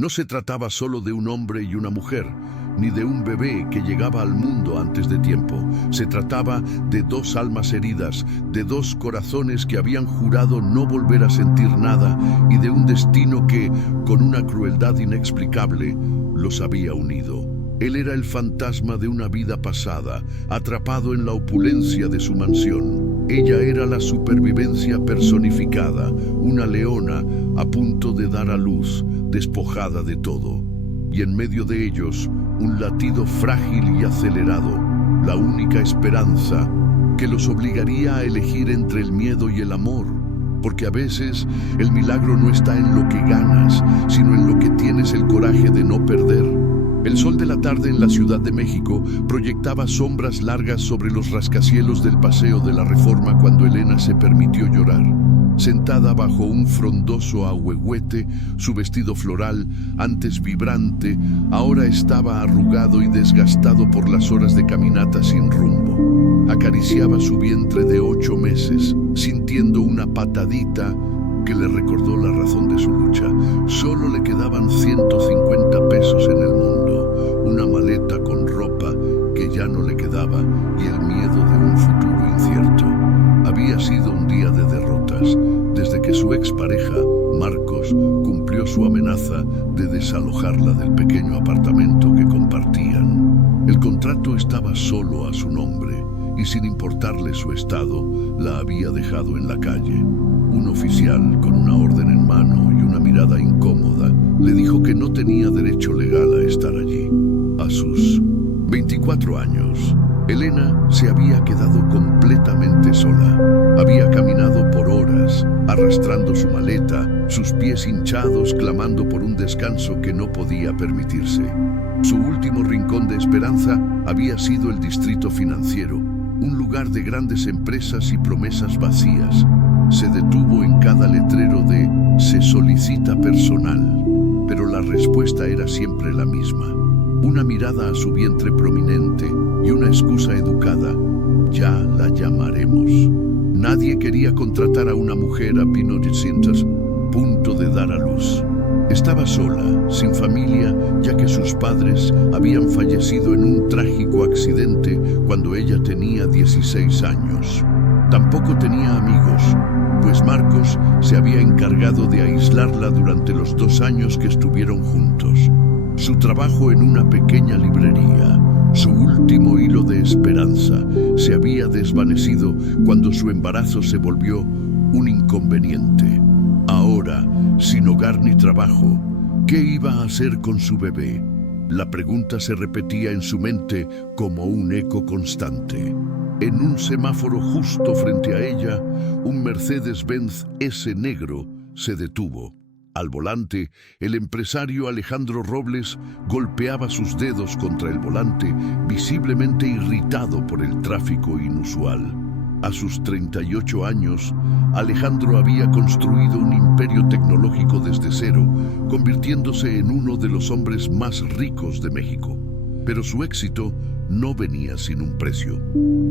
No se trataba solo de un hombre y una mujer, ni de un bebé que llegaba al mundo antes de tiempo. Se trataba de dos almas heridas, de dos corazones que habían jurado no volver a sentir nada y de un destino que, con una crueldad inexplicable, los había unido. Él era el fantasma de una vida pasada, atrapado en la opulencia de su mansión. Ella era la supervivencia personificada, una leona a punto de dar a luz, despojada de todo. Y en medio de ellos, un latido frágil y acelerado, la única esperanza que los obligaría a elegir entre el miedo y el amor. Porque a veces el milagro no está en lo que ganas, sino en lo que tienes el coraje de no perder. El sol de la tarde en la Ciudad de México proyectaba sombras largas sobre los rascacielos del Paseo de la Reforma cuando Elena se permitió llorar. Sentada bajo un frondoso ahuehuete, su vestido floral, antes vibrante, ahora estaba arrugado y desgastado por las horas de caminata sin rumbo. Acariciaba su vientre de 8 meses, sintiendo una patadita que le recordó la razón de su lucha. Solo le quedaban 150 pesos en el mundo, una maleta con ropa que ya no le quedaba y el miedo de un futuro incierto. Había sido un día de derrotas, desde que su expareja, Marcos, cumplió su amenaza de desalojarla del pequeño apartamento que compartían. El contrato estaba solo a su nombre y, sin importarle su estado, la había dejado en la calle. Un oficial, con una orden en mano y una mirada incómoda, le dijo que no tenía derecho legal a estar allí. A sus 24 años, Elena se había quedado completamente sola. Había caminado por horas, arrastrando su maleta, sus pies hinchados, clamando por un descanso que no podía permitirse. Su último rincón de esperanza había sido el distrito financiero, un lugar de grandes empresas y promesas vacías. Se detuvo en cada letrero de "se solicita personal", pero la respuesta era siempre la misma. Una mirada a su vientre prominente y una excusa educada: "ya la llamaremos". Nadie quería contratar a una mujer a Pinochet, punto de dar a luz. Estaba sola, sin familia, ya que sus padres habían fallecido en un trágico accidente cuando ella tenía 16 años. Tampoco tenía amigos, pues Marcos se había encargado de aislarla durante los 2 años que estuvieron juntos. Su trabajo en una pequeña librería, su último hilo de esperanza, se había desvanecido cuando su embarazo se volvió un inconveniente. Ahora, sin hogar ni trabajo, ¿qué iba a hacer con su bebé? La pregunta se repetía en su mente como un eco constante. En un semáforo justo frente a ella, un Mercedes-Benz S negro se detuvo. Al volante, el empresario Alejandro Robles golpeaba sus dedos contra el volante, visiblemente irritado por el tráfico inusual. A sus 38 años, Alejandro había construido un imperio tecnológico desde cero, convirtiéndose en uno de los hombres más ricos de México. Pero su éxito no venía sin un precio.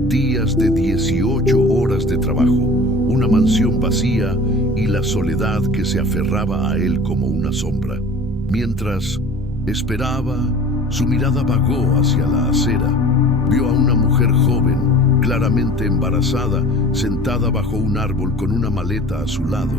Días de 18 horas de trabajo, una mansión vacía y la soledad que se aferraba a él como una sombra. Mientras esperaba, su mirada vagó hacia la acera. Vio a una mujer joven, claramente embarazada, sentada bajo un árbol con una maleta a su lado.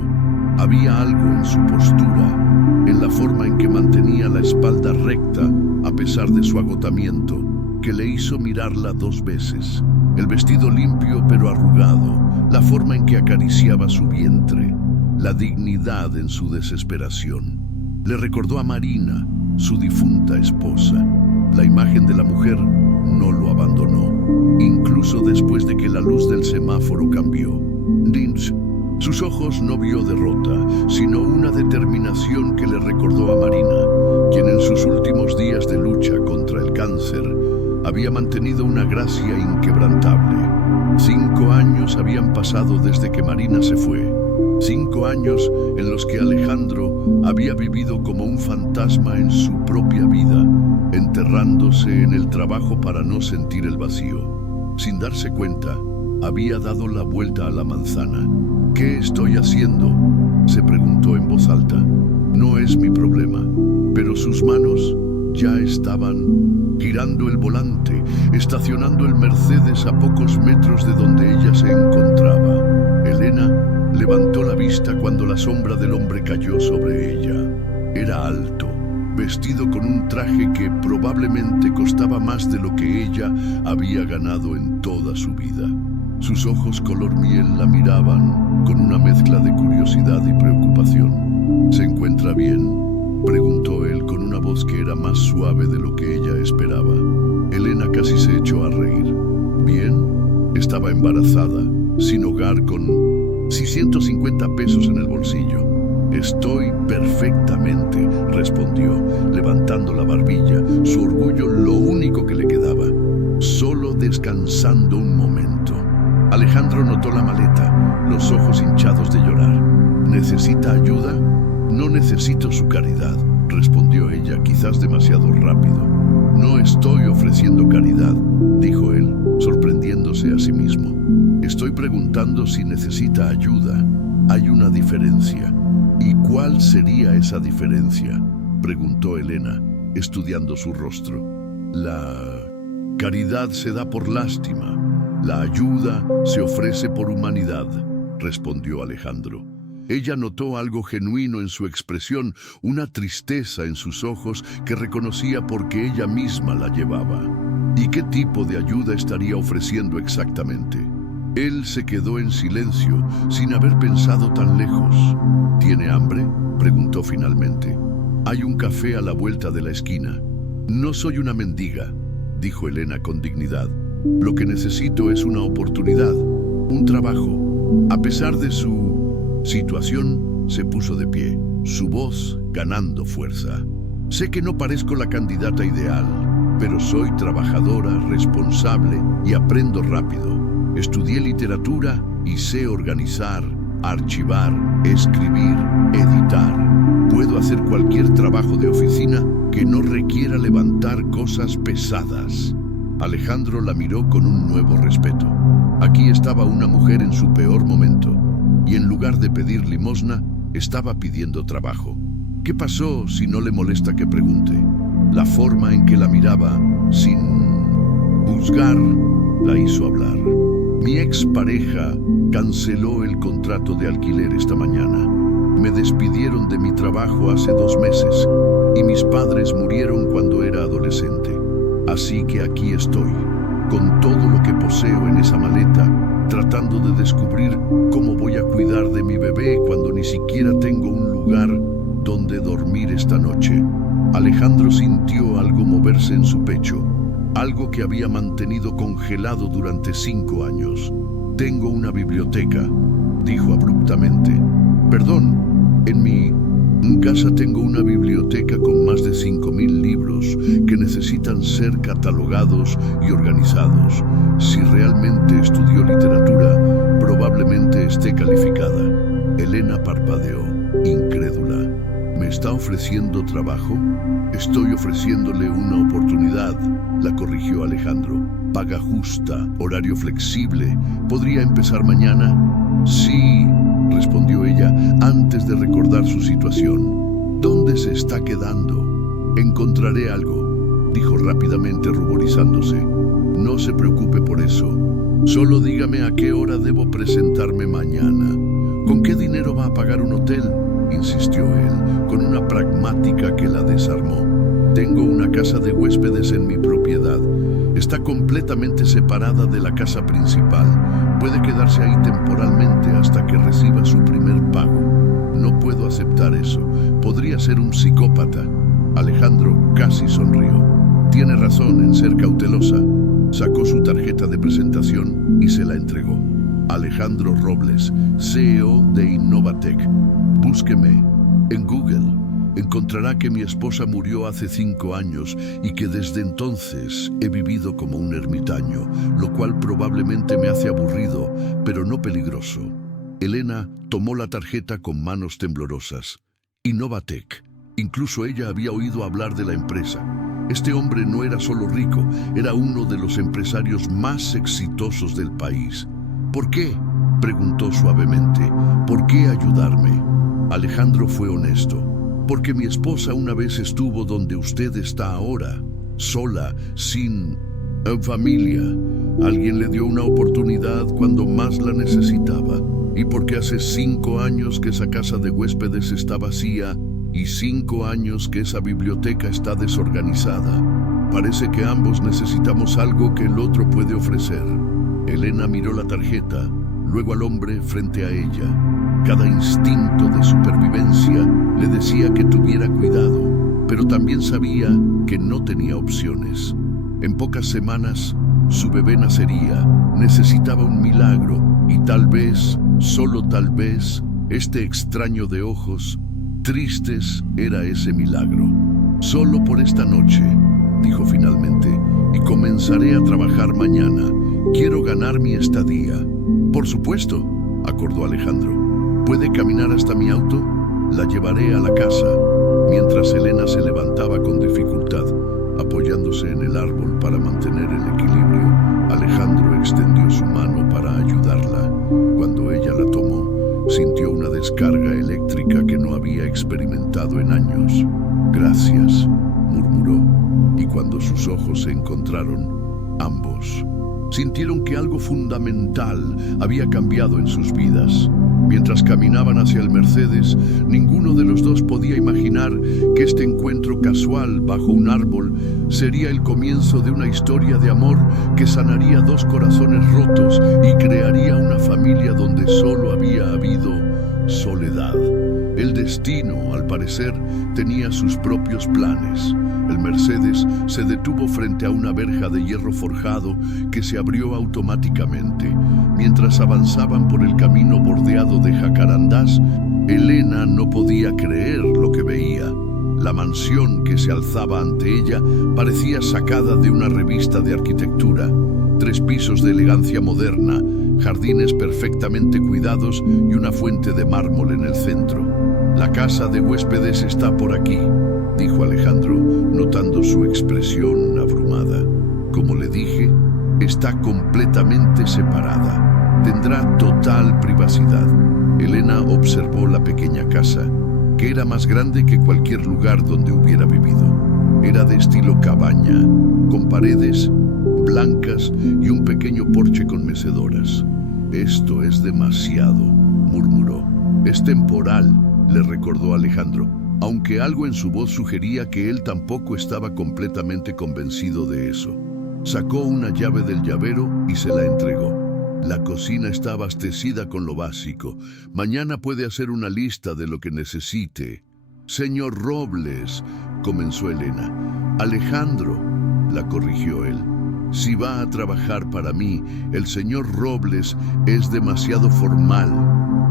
Había algo en su postura, en la forma en que mantenía la espalda recta a pesar de su agotamiento, que le hizo mirarla 2 veces. El vestido limpio pero arrugado, la forma en que acariciaba su vientre, la dignidad en su desesperación. Le recordó a Marina, su difunta esposa. La imagen de la mujer no lo abandonó, incluso después de que la luz del semáforo cambió. Dins, sus ojos no vio derrota, sino una determinación que le recordó a Marina, quien en sus últimos días de lucha contra el cáncer había mantenido una gracia inquebrantable. 5 años habían pasado desde que Marina se fue. 5 años en los que Alejandro había vivido como un fantasma en su propia vida, enterrándose en el trabajo para no sentir el vacío. Sin darse cuenta, había dado la vuelta a la manzana. ¿Qué estoy haciendo?, se preguntó en voz alta. No es mi problema, pero sus manos ya estaban girando el volante, estacionando el Mercedes a pocos metros de donde ella se encontraba. Elena levantó la vista cuando la sombra del hombre cayó sobre ella. Era alto, vestido con un traje que probablemente costaba más de lo que ella había ganado en toda su vida. Sus ojos color miel la miraban con una mezcla de curiosidad y preocupación. ¿Se encuentra bien?, preguntó él con una voz que era más suave de lo que ella esperaba. Elena casi se echó a reír. Bien, estaba embarazada, sin hogar, con 650 pesos en el bolsillo. Estoy perfectamente, respondió, levantando la barbilla, su orgullo lo único que le quedaba, solo descansando un momento. Alejandro notó la maleta, los ojos hinchados de llorar. ¿Necesita ayuda? No necesito su caridad, respondió ella, quizás demasiado rápido. No estoy ofreciendo caridad, dijo él, sorprendiéndose a sí mismo. Estoy preguntando si necesita ayuda. Hay una diferencia. ¿Y cuál sería esa diferencia?, preguntó Elena, estudiando su rostro. La caridad se da por lástima. La ayuda se ofrece por humanidad, respondió Alejandro. Ella notó algo genuino en su expresión, una tristeza en sus ojos que reconocía porque ella misma la llevaba. ¿Y qué tipo de ayuda estaría ofreciendo exactamente? Él se quedó en silencio, sin haber pensado tan lejos. ¿Tiene hambre?, preguntó finalmente. Hay un café a la vuelta de la esquina. No soy una mendiga, dijo Elena con dignidad. Lo que necesito es una oportunidad, un trabajo. A pesar de su situación, se puso de pie, su voz ganando fuerza. Sé que no parezco la candidata ideal, pero soy trabajadora, responsable y aprendo rápido. Estudié literatura y sé organizar, archivar, escribir, editar. Puedo hacer cualquier trabajo de oficina que no requiera levantar cosas pesadas. Alejandro la miró con un nuevo respeto. Aquí estaba una mujer en su peor momento, y en lugar de pedir limosna, estaba pidiendo trabajo. ¿Qué pasó, si no le molesta que pregunte? La forma en que la miraba, sin juzgar, la hizo hablar. Mi expareja canceló el contrato de alquiler esta mañana. Me despidieron de mi trabajo hace 2 meses y mis padres murieron cuando era adolescente. Así que aquí estoy, con todo lo que poseo en esa maleta, tratando de descubrir cómo voy a cuidar de mi bebé cuando ni siquiera tengo un lugar donde dormir esta noche. Alejandro sintió algo moverse en su pecho, algo que había mantenido congelado durante 5 años. Tengo una biblioteca, dijo abruptamente. Perdón, en mi casa tengo una biblioteca con más de 5.000 libros que necesitan ser catalogados y organizados. Si realmente estudió literatura, probablemente esté calificada. Elena parpadeó, incrédula. ¿Me está ofreciendo trabajo? Estoy ofreciéndole una oportunidad, la corrigió Alejandro. Paga justa, horario flexible. ¿Podría empezar mañana? Sí, respondió ella antes de recordar su situación. ¿Dónde se está quedando? Encontraré algo, dijo rápidamente, ruborizándose. No se preocupe por eso. Solo dígame a qué hora debo presentarme mañana. ¿Con qué dinero va a pagar un hotel?, insistió él, con una pragmática que la desarmó. Tengo una casa de huéspedes en mi propiedad. Está completamente separada de la casa principal. Puede quedarse ahí temporalmente hasta que reciba su primer pago. No puedo aceptar eso. Podría ser un psicópata. Alejandro casi sonrió. Tiene razón en ser cautelosa. Sacó su tarjeta de presentación y se la entregó. Alejandro Robles, CEO de Innovatec. Búsqueme en Google. Encontrará que mi esposa murió hace 5 años y que desde entonces he vivido como un ermitaño, lo cual probablemente me hace aburrido, pero no peligroso. Elena tomó la tarjeta con manos temblorosas. Innovatec. Incluso ella había oído hablar de la empresa. Este hombre no era solo rico, era uno de los empresarios más exitosos del país. ¿Por qué?, preguntó suavemente. ¿Por qué ayudarme? Alejandro fue honesto. porque mi esposa una vez estuvo donde usted está ahora, sola, sin familia. Alguien le dio una oportunidad cuando más la necesitaba, y porque hace 5 años que esa casa de huéspedes está vacía y 5 años que esa biblioteca está desorganizada. Parece que ambos necesitamos algo que el otro puede ofrecer. Elena miró la tarjeta, luego al hombre frente a ella. Cada instinto de supervivencia le decía que tuviera cuidado, pero también sabía que no tenía opciones. En pocas semanas, su bebé nacería, necesitaba un milagro, y tal vez, solo tal vez, este extraño de ojos tristes era ese milagro. Solo por esta noche, dijo finalmente, y comenzaré a trabajar mañana. Quiero ganar mi estadía. Por supuesto, acordó Alejandro. ¿Puede caminar hasta mi auto? La llevaré a la casa. Mientras Elena se levantaba con dificultad, apoyándose en el árbol para mantener el equilibrio, Alejandro extendió su mano para ayudarla. Cuando ella la tomó, sintió una descarga eléctrica que no había experimentado en años. Gracias, murmuró, y cuando sus ojos se encontraron, ambos sintieron que algo fundamental había cambiado en sus vidas. Mientras caminaban hacia el Mercedes, ninguno de los dos podía imaginar que este encuentro casual bajo un árbol sería el comienzo de una historia de amor que sanaría 2 corazones rotos y crearía una familia donde solo había habido soledad. El destino, al parecer, tenía sus propios planes. El Mercedes se detuvo frente a una verja de hierro forjado que se abrió automáticamente. Mientras avanzaban por el camino bordeado de jacarandás, Elena no podía creer lo que veía. La mansión que se alzaba ante ella parecía sacada de una revista de arquitectura. 3 pisos de elegancia moderna, jardines perfectamente cuidados y una fuente de mármol en el centro. La casa de huéspedes está por aquí, dijo Alejandro, notando su expresión abrumada. Como le dije, está completamente separada. Tendrá total privacidad. Elena observó la pequeña casa, que era más grande que cualquier lugar donde hubiera vivido. Era de estilo cabaña, con paredes blancas y un pequeño porche con mecedoras. Esto es demasiado, murmuró. Es temporal, le recordó Alejandro, aunque algo en su voz sugería que él tampoco estaba completamente convencido de eso. Sacó una llave del llavero y se la entregó. La cocina está abastecida con lo básico. Mañana puede hacer una lista de lo que necesite. Señor Robles, comenzó Elena. Alejandro, la corrigió él. Si va a trabajar para mí, el señor Robles es demasiado formal.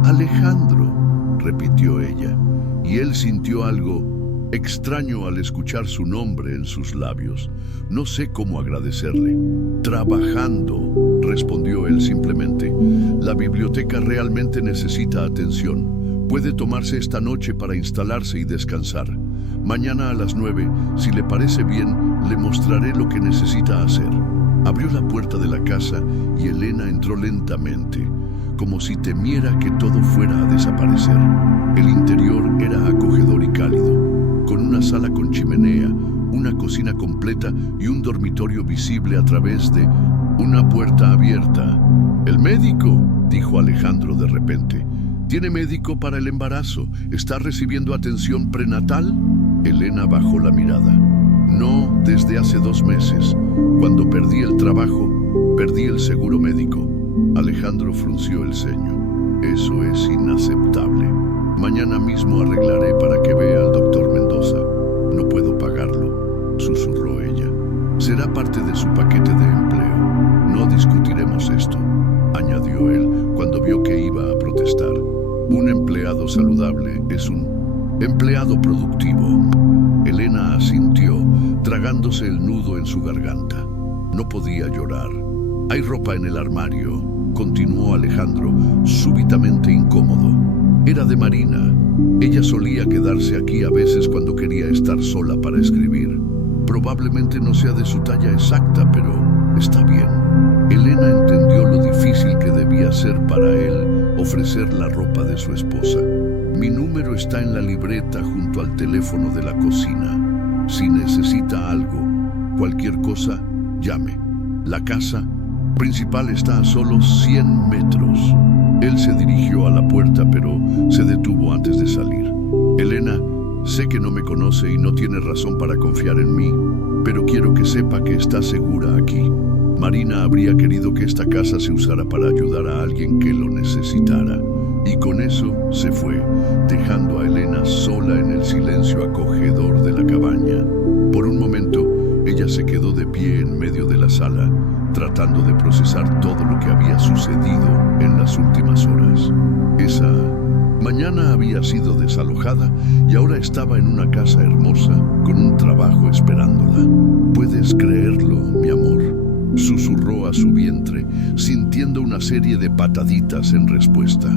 Alejandro, repitió ella, y él sintió algo extraño al escuchar su nombre en sus labios. No sé cómo agradecerle. Trabajando, respondió él simplemente. La biblioteca realmente necesita atención. Puede tomarse esta noche para instalarse y descansar. Mañana a las 9, si le parece bien, le mostraré lo que necesita hacer. Abrió la puerta de la casa y Elena entró lentamente, como si temiera que todo fuera a desaparecer. El interior era acogedor y cálido, con una sala con chimenea, una cocina completa y un dormitorio visible a través de una puerta abierta. «El médico», dijo Alejandro de repente. «¿Tiene médico para el embarazo? ¿Está recibiendo atención prenatal?» Elena bajó la mirada. «No, desde hace 2 meses. Cuando perdí el trabajo, perdí el seguro médico». Alejandro frunció el ceño. «Eso es inaceptable. Mañana mismo arreglaré para que vea al doctor Mendoza. No puedo pagarlo», susurró ella. «Será parte de su paquete de empleo. No discutiremos esto», añadió él cuando vio que iba a protestar. «Un empleado saludable es un empleado productivo». Elena asintió, tragándose el nudo en su garganta. No podía llorar. «Hay ropa en el armario», continuó Alejandro, súbitamente incómodo. Era de Marina. Ella solía quedarse aquí a veces cuando quería estar sola para escribir. Probablemente no sea de su talla exacta, pero está bien. Elena entendió lo difícil que debía ser para él ofrecer la ropa de su esposa. Mi número está en la libreta junto al teléfono de la cocina. Si necesita algo, cualquier cosa, llame. La casa principal está a solo 100 metros. Él se dirigió a la puerta, pero se detuvo antes de salir. Elena, sé que no me conoce y no tiene razón para confiar en mí, pero quiero que sepa que está segura aquí. Marina habría querido que esta casa se usara para ayudar a alguien que lo necesitara. Y con eso se fue, dejando a Elena sola en el silencio acogedor de la cabaña. Por un momento, ella se quedó de pie en medio de la sala, tratando de procesar todo lo que había sucedido en las últimas horas. Esa mañana había sido desalojada y ahora estaba en una casa hermosa con un trabajo esperándola. ¿Puedes creerlo, mi amor?, susurró a su vientre, sintiendo una serie de pataditas en respuesta.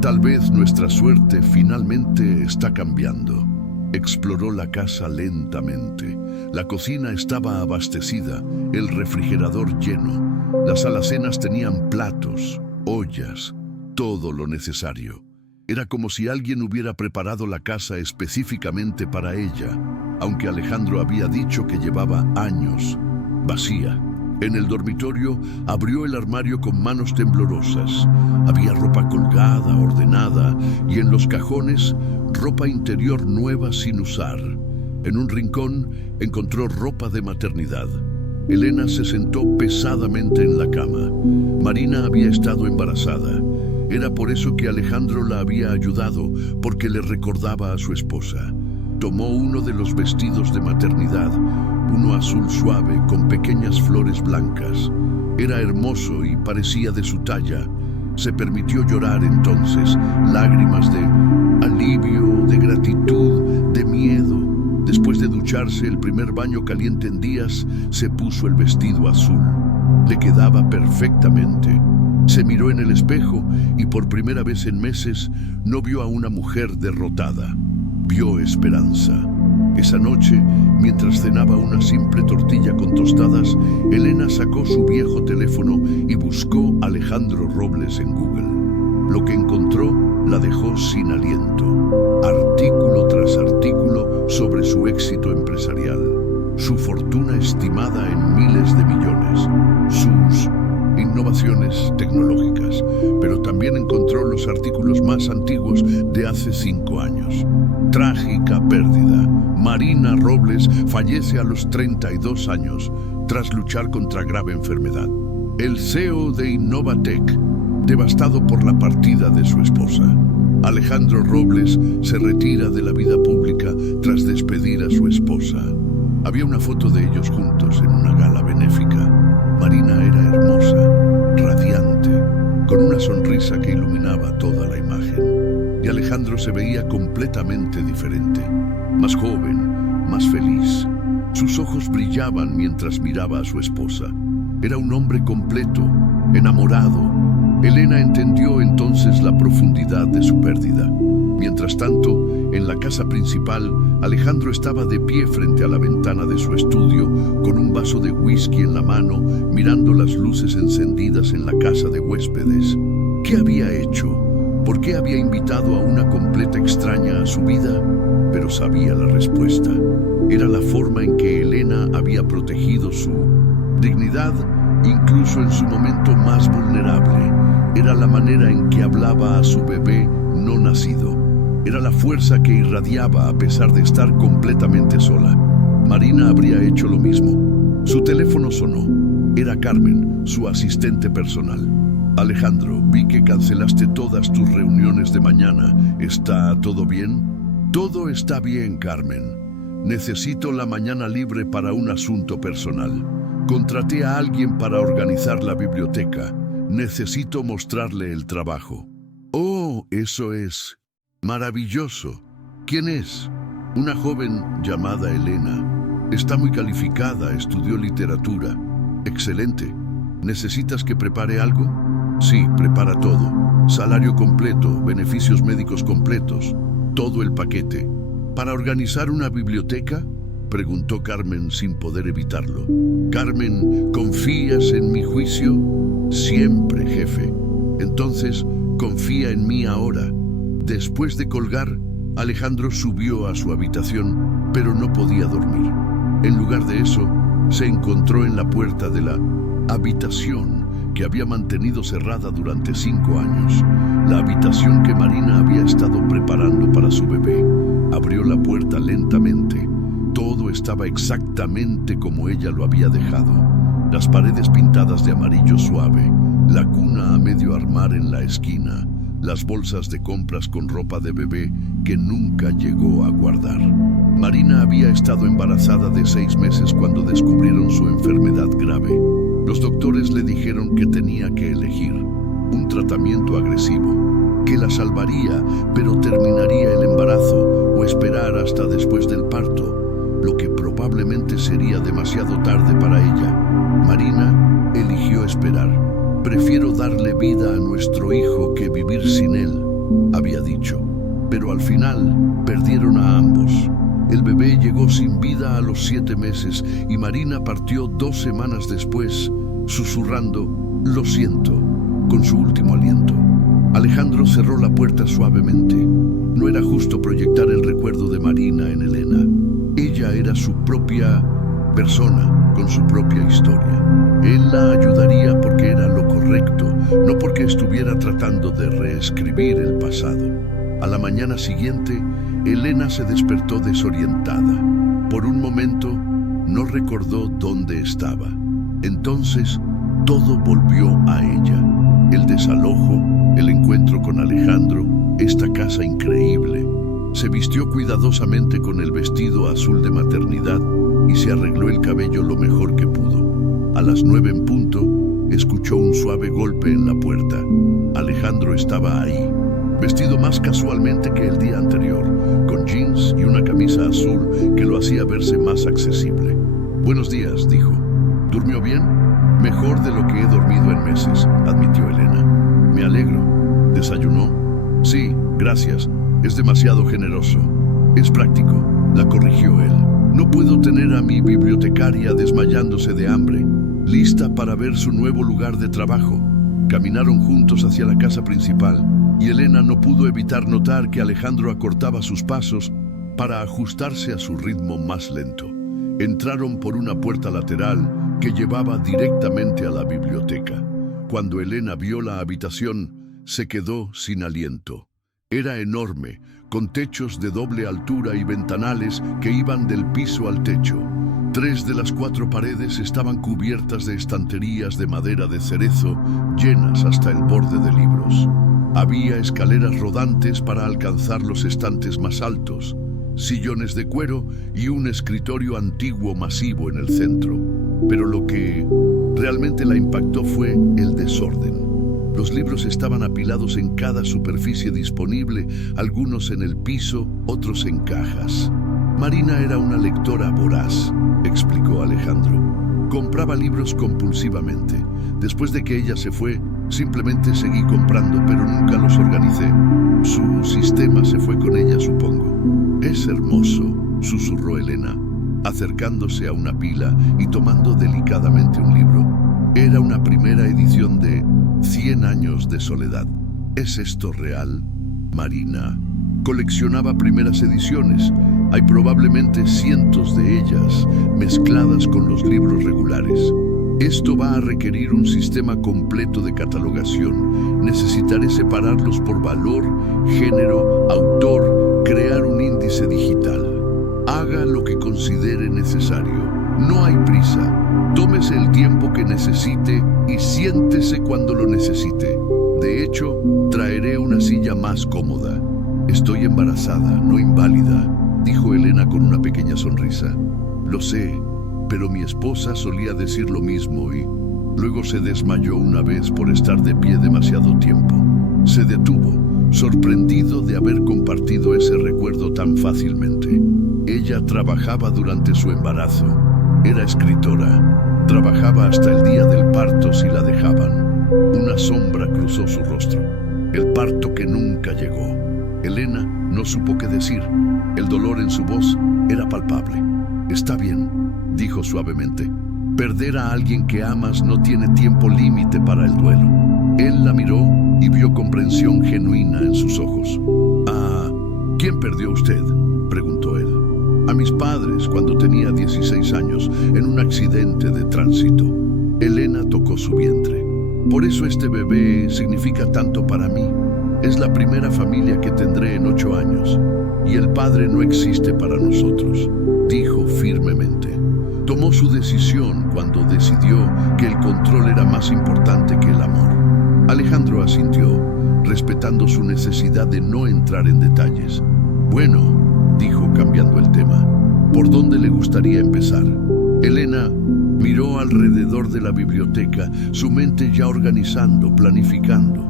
Tal vez nuestra suerte finalmente está cambiando. Exploró la casa lentamente. La cocina estaba abastecida, el refrigerador lleno. Las alacenas tenían platos, ollas, todo lo necesario. Era como si alguien hubiera preparado la casa específicamente para ella, aunque Alejandro había dicho que llevaba años vacía. En el dormitorio abrió el armario con manos temblorosas. Había ropa colgada, ordenada, y en los cajones ropa interior nueva sin usar. En un rincón encontró ropa de maternidad. Elena se sentó pesadamente en la cama. Marina había estado embarazada. Era por eso que Alejandro la había ayudado, porque le recordaba a su esposa. Tomó uno de los vestidos de maternidad, uno azul suave con pequeñas flores blancas. Era hermoso y parecía de su talla. Se permitió llorar entonces, lágrimas de alivio, de gratitud, de miedo. Después de ducharse el primer baño caliente en días, se puso el vestido azul. Le quedaba perfectamente. Se miró en el espejo y por primera vez en meses no vio a una mujer derrotada. Vio esperanza. Esa noche, mientras cenaba una simple tortilla con tostadas, Elena sacó su viejo teléfono y buscó Alejandro Robles en Google. Lo que encontró la dejó sin aliento. Artículo tras artículo sobre su éxito empresarial, su fortuna estimada en miles de millones, sus innovaciones tecnológicas, pero también encontró los artículos más antiguos de hace 5 años. Trágica pérdida. Marina Robles fallece a los 32 años tras luchar contra grave enfermedad. El CEO de Innovatec, devastado por la partida de su esposa. Alejandro Robles se retira de la vida pública tras despedir a su esposa. Había una foto de ellos juntos en una gala benéfica. Marina era hermosa, radiante, con una sonrisa que iluminaba toda la imagen. Y Alejandro se veía completamente diferente, más joven, más feliz. Sus ojos brillaban mientras miraba a su esposa. Era un hombre completo, enamorado. Elena entendió entonces la profundidad de su pérdida. Mientras tanto, en la casa principal, Alejandro estaba de pie frente a la ventana de su estudio, con un vaso de whisky en la mano, mirando las luces encendidas en la casa de huéspedes. ¿Qué había hecho? ¿Por qué había invitado a una completa extraña a su vida? Pero sabía la respuesta. Era la forma en que Elena había protegido su dignidad, incluso en su momento más vulnerable. Era la manera en que hablaba a su bebé no nacido. Era la fuerza que irradiaba a pesar de estar completamente sola. Marina habría hecho lo mismo. Su teléfono sonó. Era Carmen, su asistente personal. Alejandro, vi que cancelaste todas tus reuniones de mañana. ¿Está todo bien? Todo está bien, Carmen. Necesito la mañana libre para un asunto personal. Contraté a alguien para organizar la biblioteca. Necesito mostrarle el trabajo. Oh, eso es maravilloso. ¿Quién es? Una joven llamada Elena. Está muy calificada, estudió literatura. Excelente. ¿Necesitas que prepare algo? Sí, prepara todo. Salario completo, beneficios médicos completos, todo el paquete. ¿Para organizar una biblioteca? Preguntó Carmen sin poder evitarlo. Carmen, ¿confías en mi juicio? Siempre, jefe. Entonces, confía en mí ahora. Después de colgar, Alejandro subió a su habitación, pero no podía dormir. En lugar de eso, se encontró en la puerta de la habitación que había mantenido cerrada durante 5 años, la habitación que Marina había estado preparando para su bebé. Abrió la puerta lentamente. Todo estaba exactamente como ella lo había dejado. Las paredes pintadas de amarillo suave, la cuna a medio armar en la esquina, las bolsas de compras con ropa de bebé que nunca llegó a guardar. Marina había estado embarazada de 6 meses cuando descubrieron su enfermedad grave. Los doctores le dijeron que tenía que elegir un tratamiento agresivo, que la salvaría, pero terminaría el embarazo, o esperar hasta después del parto, lo que probablemente sería demasiado tarde para ella. Marina eligió esperar. Prefiero darle vida a nuestro hijo que vivir sin él, había dicho. Pero al final perdieron a ambos. El bebé llegó sin vida a los 7 meses y Marina partió 2 semanas después, susurrando "lo siento" con su último aliento. Alejandro cerró la puerta suavemente. No era justo proyectar el recuerdo de Marina en Elena. Ella era su propia persona, con su propia historia. Él la ayudaría porque era lo correcto, no porque estuviera tratando de reescribir el pasado. A la mañana siguiente, Elena se despertó desorientada. Por un momento, no recordó dónde estaba. Entonces, todo volvió a ella. El desalojo, el encuentro con Alejandro, esta casa increíble. Se vistió cuidadosamente con el vestido azul de maternidad y se arregló el cabello lo mejor que pudo. A las 9 en punto, escuchó un suave golpe en la puerta. Alejandro estaba ahí, vestido más casualmente que el día anterior, con jeans y una camisa azul que lo hacía verse más accesible. «Buenos días», dijo. «¿Durmió bien?» «Mejor de lo que he dormido en meses», admitió Elena. «Me alegro». «¿Desayunó?» «Sí, gracias. Es demasiado generoso». «Es práctico», la corrigió él. «No puedo tener a mi bibliotecaria desmayándose de hambre, lista para ver su nuevo lugar de trabajo». Caminaron juntos hacia la casa principal y Elena no pudo evitar notar que Alejandro acortaba sus pasos para ajustarse a su ritmo más lento. Entraron por una puerta lateral que llevaba directamente a la biblioteca. Cuando Elena vio la habitación, se quedó sin aliento. Era enorme, con techos de doble altura y ventanales que iban del piso al techo. 3 de las 4 paredes estaban cubiertas de estanterías de madera de cerezo, llenas hasta el borde de libros. Había escaleras rodantes para alcanzar los estantes más altos, sillones de cuero y un escritorio antiguo masivo en el centro. Pero lo que realmente la impactó fue el desorden. Los libros estaban apilados en cada superficie disponible, algunos en el piso, otros en cajas. Marina era una lectora voraz, explicó Alejandro. Compraba libros compulsivamente. Después de que ella se fue, simplemente seguí comprando, pero nunca los organicé. Su sistema se fue con ella, supongo. «Es hermoso», susurró Elena, acercándose a una pila y tomando delicadamente un libro. Era una primera edición de 100 años de soledad. ¿Es esto real, Marina? Coleccionaba primeras ediciones. Hay probablemente cientos de ellas, mezcladas con los libros regulares. Esto va a requerir un sistema completo de catalogación. Necesitaré separarlos por valor, género, autor, crear un índice digital. Haga lo que considere necesario. No hay prisa. Tómese el tiempo que necesite y siéntese cuando lo necesite. De hecho, traeré una silla más cómoda. Estoy embarazada, no inválida, dijo Elena con una pequeña sonrisa. Lo sé, pero mi esposa solía decir lo mismo y luego se desmayó una vez por estar de pie demasiado tiempo. Se detuvo, sorprendido de haber compartido ese recuerdo tan fácilmente. Ella trabajaba durante su embarazo. Era escritora. Trabajaba hasta el día del parto si la dejaban. Una sombra cruzó su rostro. El parto que nunca llegó. Elena no supo qué decir. El dolor en su voz era palpable. «Está bien», dijo suavemente. «Perder a alguien que amas no tiene tiempo límite para el duelo». Él la miró y vio comprensión genuina en sus ojos. ¿Quién perdió usted?, preguntó él. A mis padres cuando tenía 16 años, en un accidente de tránsito. Elena tocó su vientre. Por eso este bebé significa tanto para mí. Es la primera familia que tendré en 8 años. Y el padre no existe para nosotros, dijo firmemente. Tomó su decisión cuando decidió que el control era más importante que el amor. Alejandro asintió, respetando su necesidad de no entrar en detalles. Bueno, dijo cambiando el tema, ¿por dónde le gustaría empezar? Elena miró alrededor de la biblioteca, su mente ya organizando, planificando.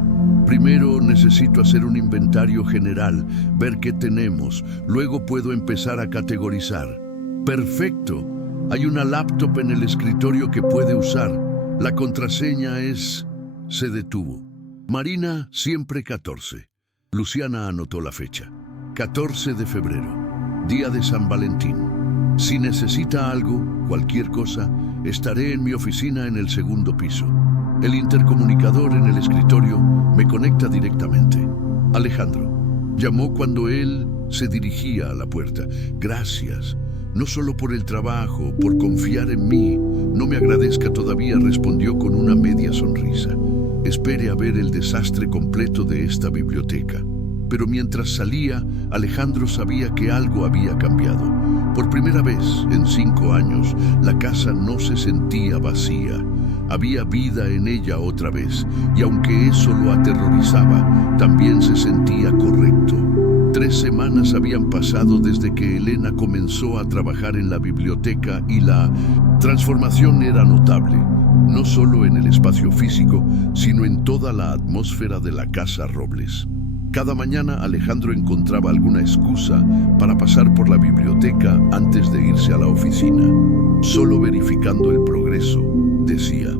Primero necesito hacer un inventario general, ver qué tenemos, luego puedo empezar a categorizar. Perfecto, hay una laptop en el escritorio que puede usar. La contraseña es... Se detuvo. Marina, siempre 14. Luciana anotó la fecha. 14 de febrero, día de San Valentín. Si necesita algo, cualquier cosa, estaré en mi oficina en el 2º piso. El intercomunicador en el escritorio me conecta directamente. Alejandro llamó cuando él se dirigía a la puerta. Gracias, no solo por el trabajo, por confiar en mí. No me agradezca todavía, respondió con una media sonrisa. Espere a ver el desastre completo de esta biblioteca. Pero mientras salía, Alejandro sabía que algo había cambiado. Por primera vez en 5 años, la casa no se sentía vacía. Había vida en ella otra vez, y aunque eso lo aterrorizaba, también se sentía correcto. 3 semanas habían pasado desde que Elena comenzó a trabajar en la biblioteca y la transformación era notable, no solo en el espacio físico, sino en toda la atmósfera de la Casa Robles. Cada mañana Alejandro encontraba alguna excusa para pasar por la biblioteca antes de irse a la oficina. Solo verificando el progreso, decía,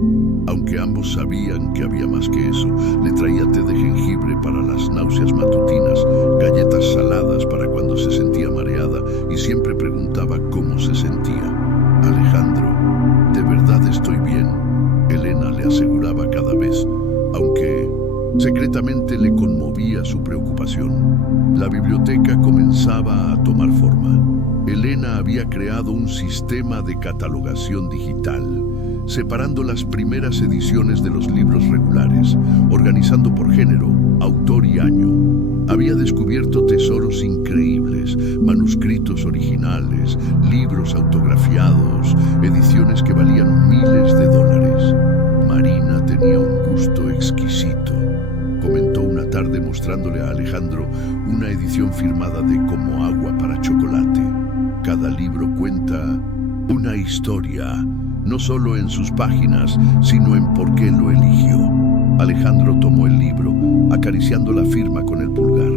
aunque ambos sabían que había más que eso. Le traía té de jengibre para las náuseas matutinas, galletas saladas para cuando se sentía mareada y siempre preguntaba cómo se sentía. Alejandro, ¿de verdad estoy bien?, Elena le aseguraba cada vez, aunque secretamente le conmovía su preocupación. La biblioteca comenzaba a tomar forma. Elena había creado un sistema de catalogación digital, separando las primeras ediciones de los libros regulares, organizando por género, autor y año. Había descubierto tesoros increíbles, manuscritos originales, libros autografiados, ediciones que valían miles de dólares. Marina tenía un gusto exquisito, comentó una tarde mostrándole a Alejandro una edición firmada de Como agua para chocolate. Cada libro cuenta una historia, no solo en sus páginas, sino en por qué lo eligió. Alejandro tomó el libro, acariciando la firma con el pulgar.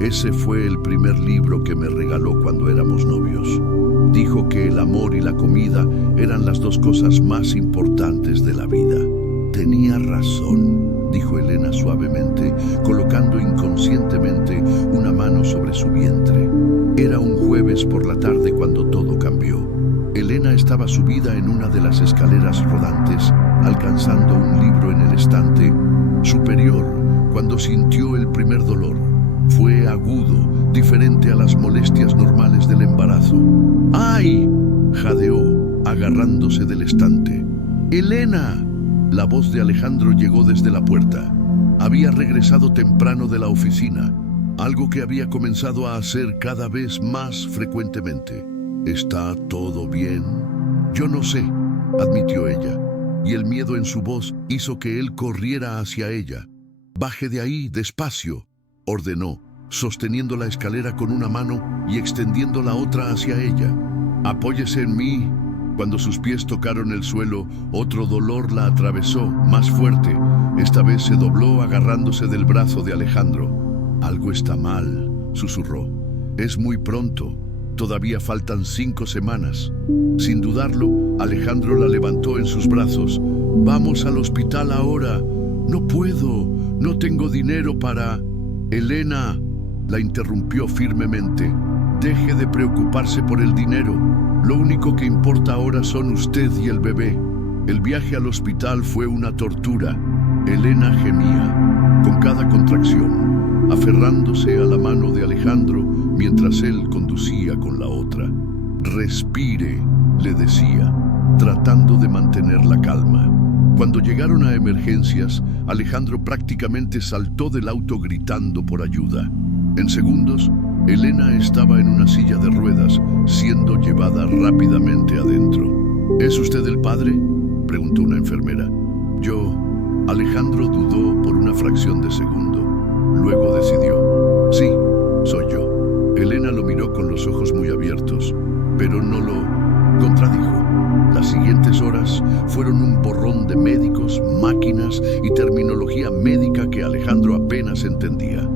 Ese fue el primer libro que me regaló cuando éramos novios. Dijo que el amor y la comida eran las 2 cosas más importantes de la vida. Tenía razón, dijo Elena suavemente, colocando inconscientemente una mano sobre su vientre. Era un jueves por la tarde cuando todo cambió. Elena estaba subida en una de las escaleras rodantes, alcanzando un libro en el estante superior, cuando sintió el primer dolor. Fue agudo, diferente a las molestias normales del embarazo. ¡Ay!, jadeó, agarrándose del estante. ¡Elena! La voz de Alejandro llegó desde la puerta. Había regresado temprano de la oficina, algo que había comenzado a hacer cada vez más frecuentemente. ¿Está todo bien? Yo no sé, admitió ella, y el miedo en su voz hizo que él corriera hacia ella. Baje de ahí, despacio, ordenó, sosteniendo la escalera con una mano y extendiendo la otra hacia ella. Apóyese en mí. Cuando sus pies tocaron el suelo, otro dolor la atravesó, más fuerte. Esta vez se dobló agarrándose del brazo de Alejandro. Algo está mal, susurró. Es muy pronto. Todavía faltan 5 semanas. Sin dudarlo, Alejandro la levantó en sus brazos. Vamos al hospital ahora. No puedo. No tengo dinero para... Elena, la interrumpió firmemente. Deje de preocuparse por el dinero. Lo único que importa ahora son usted y el bebé. El viaje al hospital fue una tortura. Elena gemía, con cada contracción, aferrándose a la mano de Alejandro, mientras él conducía con la otra. «Respire», le decía, tratando de mantener la calma. Cuando llegaron a emergencias, Alejandro prácticamente saltó del auto gritando por ayuda. En segundos, Elena estaba en una silla de ruedas, siendo llevada rápidamente adentro. «¿Es usted el padre?», preguntó una enfermera. «Yo». Alejandro dudó por una fracción de segundo. Luego decidió: «Sí, soy yo». Elena lo miró con los ojos muy abiertos, pero no lo contradijo. Las siguientes horas fueron un borrón de médicos, máquinas y terminología médica que Alejandro apenas entendía.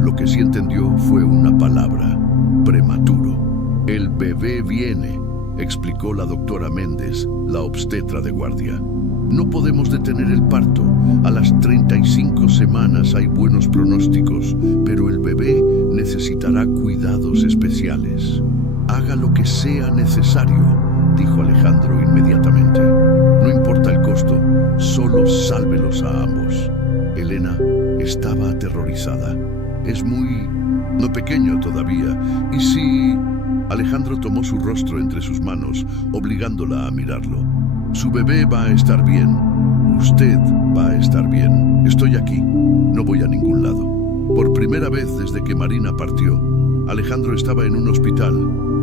Lo que sí entendió fue una palabra: prematuro. «El bebé viene», explicó la doctora Méndez, la obstetra de guardia. «No podemos detener el parto. A las 35 semanas hay buenos pronósticos, pero el bebé necesitará cuidados especiales». «Haga lo que sea necesario», dijo Alejandro inmediatamente. «No importa el costo, solo sálvelos a ambos». Elena estaba aterrorizada. «Es no pequeño todavía. ¿Y si...?» Alejandro tomó su rostro entre sus manos, obligándola a mirarlo. «Su bebé va a estar bien. Usted va a estar bien. Estoy aquí. No voy a ningún lado». Por primera vez desde que Marina partió, Alejandro estaba en un hospital,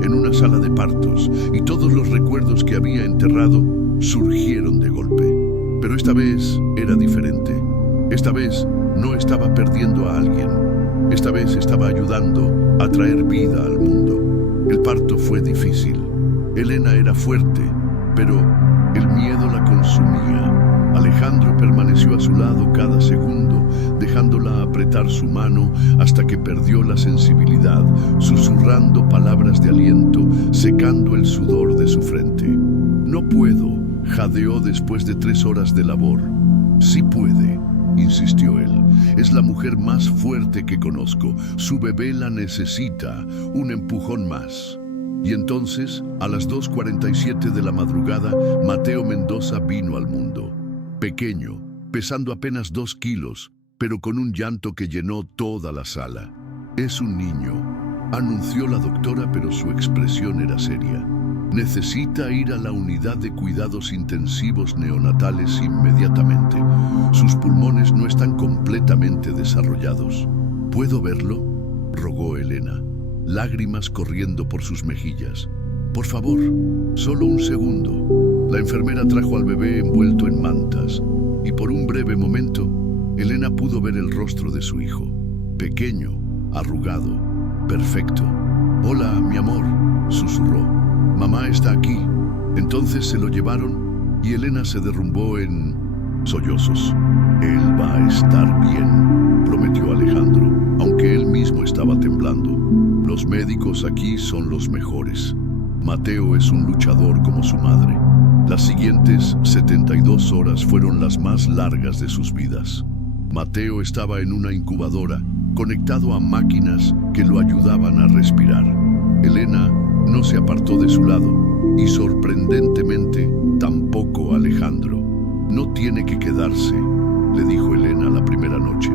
en una sala de partos, y todos los recuerdos que había enterrado surgieron de golpe. Pero esta vez era diferente. Esta vez no estaba perdiendo a alguien. Esta vez estaba ayudando a traer vida al mundo. El parto fue difícil. Elena era fuerte, pero el miedo la consumía. Alejandro permaneció a su lado cada segundo, dejándola apretar su mano hasta que perdió la sensibilidad, susurrando palabras de aliento, secando el sudor de su frente. «No puedo», jadeó después de 3 horas de labor. «Sí puede», insistió él. «Es la mujer más fuerte que conozco. Su bebé la necesita. Un empujón más». Y entonces, a las 2:47 de la madrugada, Mateo Mendoza vino al mundo. Pequeño, pesando apenas 2 kilos, pero con un llanto que llenó toda la sala. «Es un niño», anunció la doctora, pero su expresión era seria. «Necesita ir a la unidad de cuidados intensivos neonatales inmediatamente. Sus pulmones no están completamente desarrollados». «¿Puedo verlo?», rogó Elena, lágrimas corriendo por sus mejillas. «Por favor, solo un segundo». La enfermera trajo al bebé envuelto en mantas, y por un breve momento, Elena pudo ver el rostro de su hijo. Pequeño, arrugado, perfecto. «Hola, mi amor», susurró. «Mamá está aquí». Entonces se lo llevaron y Elena se derrumbó en sollozos. «Él va a estar bien», prometió Alejandro, aunque él mismo estaba temblando. «Los médicos aquí son los mejores. Mateo es un luchador como su madre». Las siguientes 72 horas fueron las más largas de sus vidas. Mateo estaba en una incubadora, conectado a máquinas que lo ayudaban a respirar. Elena no se apartó de su lado y, sorprendentemente, tampoco Alejandro. «No tiene que quedarse», le dijo Elena la primera noche.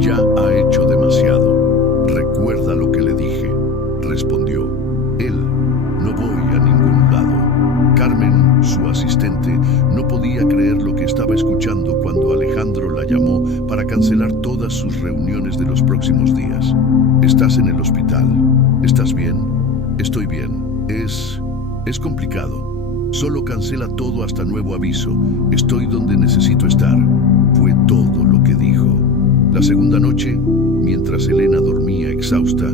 «Ya ha hecho demasiado. Recuerda lo que le dije», respondió. «Él no voy a ningún lado». Carmen, su asistente, no podía creer lo que estaba escuchando cuando Alejandro la llamó para cancelar todas sus reuniones de los próximos días. «¿Estás en el hospital? ¿Estás bien?» «Estoy bien. Es complicado. Solo cancela todo hasta nuevo aviso. Estoy donde necesito estar», fue todo lo que dijo. La segunda noche, mientras Elena dormía exhausta,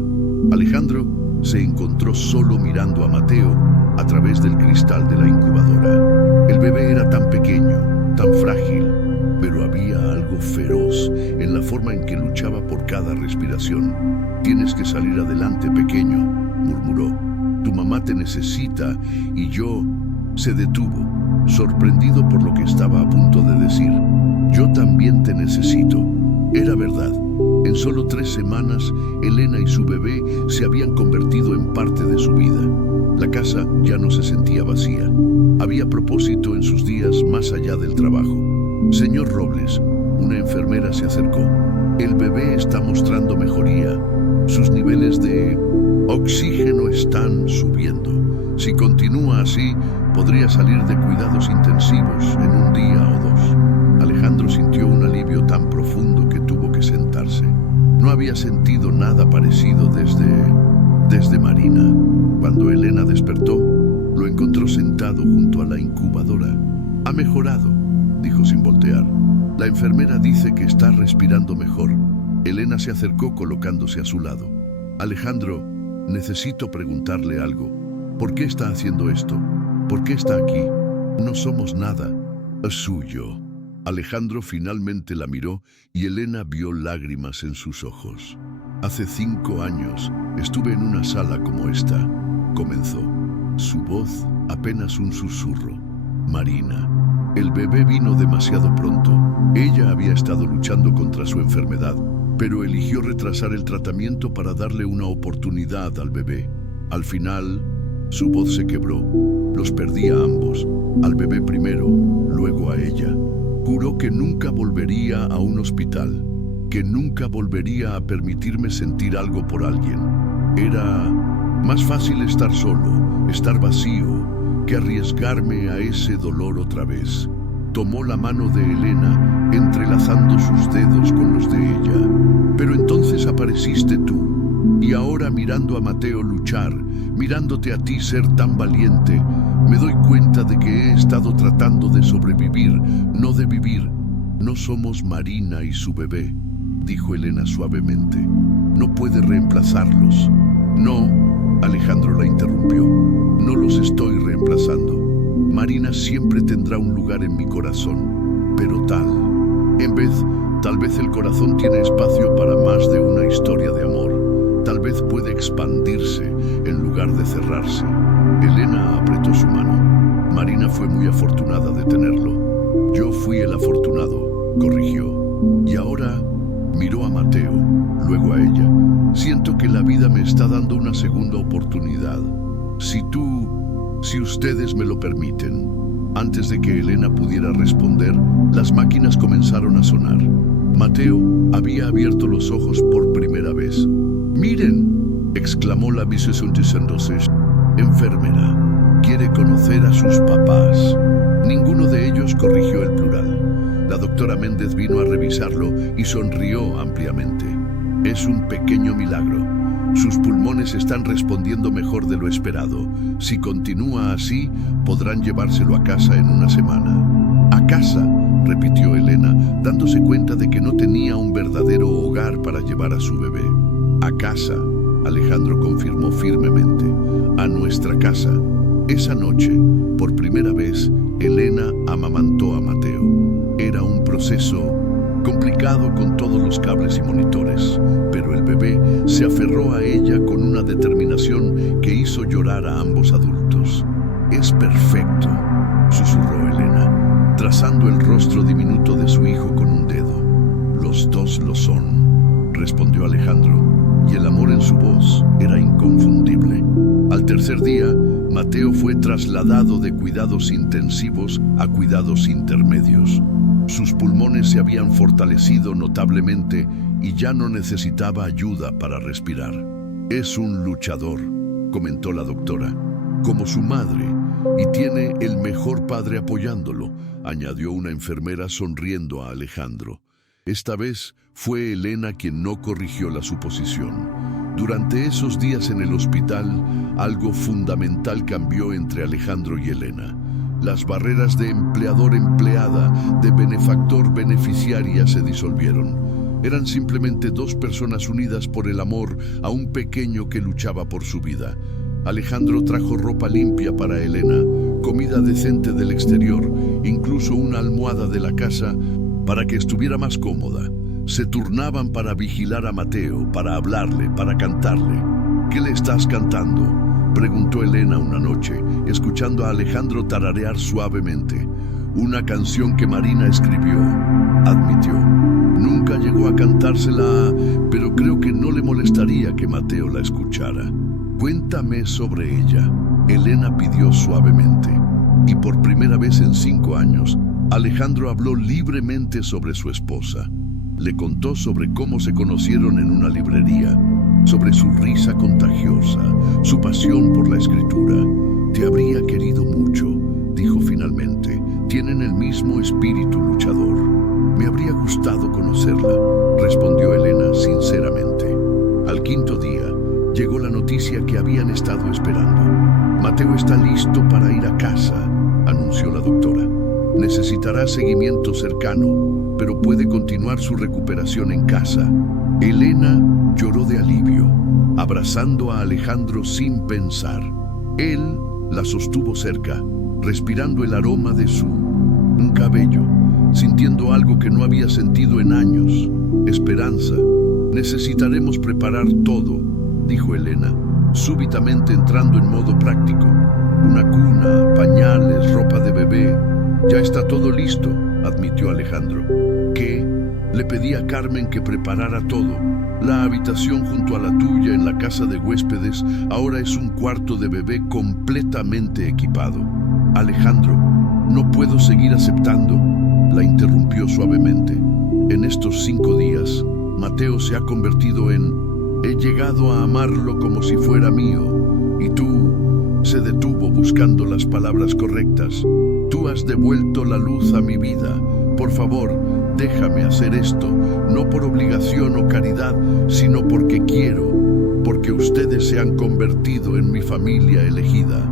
Alejandro se encontró solo mirando a Mateo a través del cristal de la incubadora. El bebé era tan pequeño, tan frágil, pero había algo feroz en la forma en que luchaba por cada respiración. «Tienes que salir adelante, pequeño», murmuró. «Tu mamá te necesita». Y yo... Se detuvo, sorprendido por lo que estaba a punto de decir. «Yo también te necesito». Era verdad. En solo 3 semanas, Elena y su bebé se habían convertido en parte de su vida. La casa ya no se sentía vacía. Había propósito en sus días más allá del trabajo. «Señor Robles», una enfermera se acercó. «El bebé está mostrando mejoría. Sus niveles de Oxígeno están subiendo. Si continúa así, podría salir de cuidados intensivos en un día o dos. Alejandro sintió un alivio tan profundo que tuvo que sentarse. No había sentido nada parecido desde Marina. Cuando Elena despertó, lo encontró sentado junto a la incubadora. «Ha mejorado», dijo sin voltear. «La enfermera dice que está respirando mejor». Elena se acercó colocándose a su lado. «Alejandro, necesito preguntarle algo. ¿Por qué está haciendo esto? ¿Por qué está aquí? No somos nada suyo». Alejandro finalmente la miró y Elena vio lágrimas en sus ojos. «Hace 5 años estuve en una sala como esta», comenzó. Su voz apenas un susurro. «Marina, el bebé vino demasiado pronto. Ella había estado luchando contra su enfermedad, pero eligió retrasar el tratamiento para darle una oportunidad al bebé. Al final, su voz se quebró. Los perdí a ambos, al bebé primero, luego a ella. Juró que nunca volvería a un hospital, que nunca volvería a permitirme sentir algo por alguien. Era más fácil estar solo, estar vacío, que arriesgarme a ese dolor otra vez». Tomó la mano de Elena, entrelazando sus dedos con los de ella. «Pero entonces apareciste tú, y ahora mirando a Mateo luchar, mirándote a ti ser tan valiente, me doy cuenta de que he estado tratando de sobrevivir, no de vivir. No somos Marina y su bebé», dijo Elena suavemente. «No puede reemplazarlos». «No», Alejandro la interrumpió, «no los estoy reemplazando. Marina siempre tendrá un lugar en mi corazón, pero tal vez el corazón tiene espacio para más de una historia de amor. Tal vez puede expandirse en lugar de cerrarse». Elena apretó su mano. «Marina fue muy afortunada de tenerlo. Yo fui el afortunado», corrigió. Y ahora miró a Mateo, luego a ella. «Siento que la vida me está dando una segunda oportunidad. Si ustedes me lo permiten». Antes de que Elena pudiera responder, las máquinas comenzaron a sonar. Mateo había abierto los ojos por primera vez. «¡Miren!», exclamó la vicepresidenta. «Enfermera, quiere conocer a sus papás». Ninguno de ellos corrigió el plural. La doctora Méndez vino a revisarlo y sonrió ampliamente. «Es un pequeño milagro. Sus pulmones están respondiendo mejor de lo esperado. Si continúa así, podrán llevárselo a casa en una semana». «¿A casa?», repitió Elena, dándose cuenta de que no tenía un verdadero hogar para llevar a su bebé. «A casa», Alejandro confirmó firmemente. «A nuestra casa». Esa noche, por primera vez, Elena amamantó a Mateo. Era un proceso complicado con todos los cables y monitores, pero el bebé se aferró a ella con una determinación que hizo llorar a ambos adultos. «Es perfecto», susurró Elena, trazando el rostro diminuto de su hijo con un dedo. «Los dos lo son», respondió Alejandro, y el amor en su voz era inconfundible. Al tercer día, Mateo fue trasladado de cuidados intensivos a cuidados intermedios. Sus pulmones se habían fortalecido notablemente y ya no necesitaba ayuda para respirar. «Es un luchador», comentó la doctora, «como su madre, y tiene el mejor padre apoyándolo», añadió una enfermera sonriendo a Alejandro. Esta vez fue Elena quien no corrigió la suposición. Durante esos días en el hospital, algo fundamental cambió entre Alejandro y Elena. Las barreras de empleador-empleada, de benefactor-beneficiaria se disolvieron. Eran simplemente dos personas unidas por el amor a un pequeño que luchaba por su vida. Alejandro trajo ropa limpia para Elena, comida decente del exterior, incluso una almohada de la casa para que estuviera más cómoda. Se turnaban para vigilar a Mateo, para hablarle, para cantarle. «¿Qué le estás cantando?», preguntó Elena una noche, escuchando a Alejandro tararear suavemente. «Una canción que Marina escribió», admitió. «Nunca llegó a cantársela, pero creo que no le molestaría que Mateo la escuchara». «Cuéntame sobre ella», Elena pidió suavemente. Y por primera vez en 5 años, Alejandro habló libremente sobre su esposa. Le contó sobre cómo se conocieron en una librería, sobre su risa contagiosa, su pasión por la escritura. Te habría querido mucho, dijo finalmente. Tienen el mismo espíritu luchador. Me habría gustado conocerla, respondió Elena sinceramente. Al quinto día, llegó la noticia que habían estado esperando. Mateo está listo para ir a casa, anunció la doctora. Necesitará seguimiento cercano, pero puede continuar su recuperación en casa. Elena lloró de alivio, abrazando a Alejandro sin pensar. Él la sostuvo cerca, respirando el aroma de su cabello, sintiendo algo que no había sentido en años: esperanza. Necesitaremos preparar todo, dijo Elena, súbitamente entrando en modo práctico. Una cuna, pañales, ropa de bebé. Ya está todo listo, admitió Alejandro. ¿Qué? Le pedí a Carmen que preparara todo. La habitación junto a la tuya en la casa de huéspedes ahora es un cuarto de bebé completamente equipado. Alejandro, no puedo seguir aceptando, la interrumpió suavemente. En estos 5 días, Mateo se ha convertido en... He llegado a amarlo como si fuera mío. Y tú... Se detuvo buscando las palabras correctas. Tú has devuelto la luz a mi vida. Por favor, déjame hacer esto, no por obligación o caridad, sino porque quiero, porque ustedes se han convertido en mi familia elegida.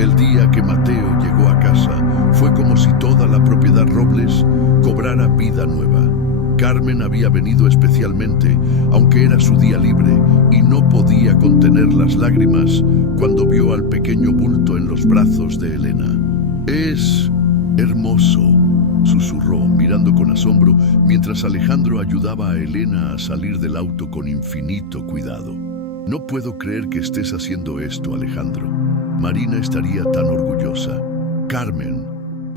El día que Mateo llegó a casa, fue como si toda la propiedad Robles cobrara vida nueva. Carmen había venido especialmente, aunque era su día libre, y no podía contener las lágrimas cuando vio al pequeño bulto en los brazos de Elena. Es hermoso, susurró, mirando con asombro, mientras Alejandro ayudaba a Elena a salir del auto con infinito cuidado. No puedo creer que estés haciendo esto, Alejandro. Marina estaría tan orgullosa. Carmen,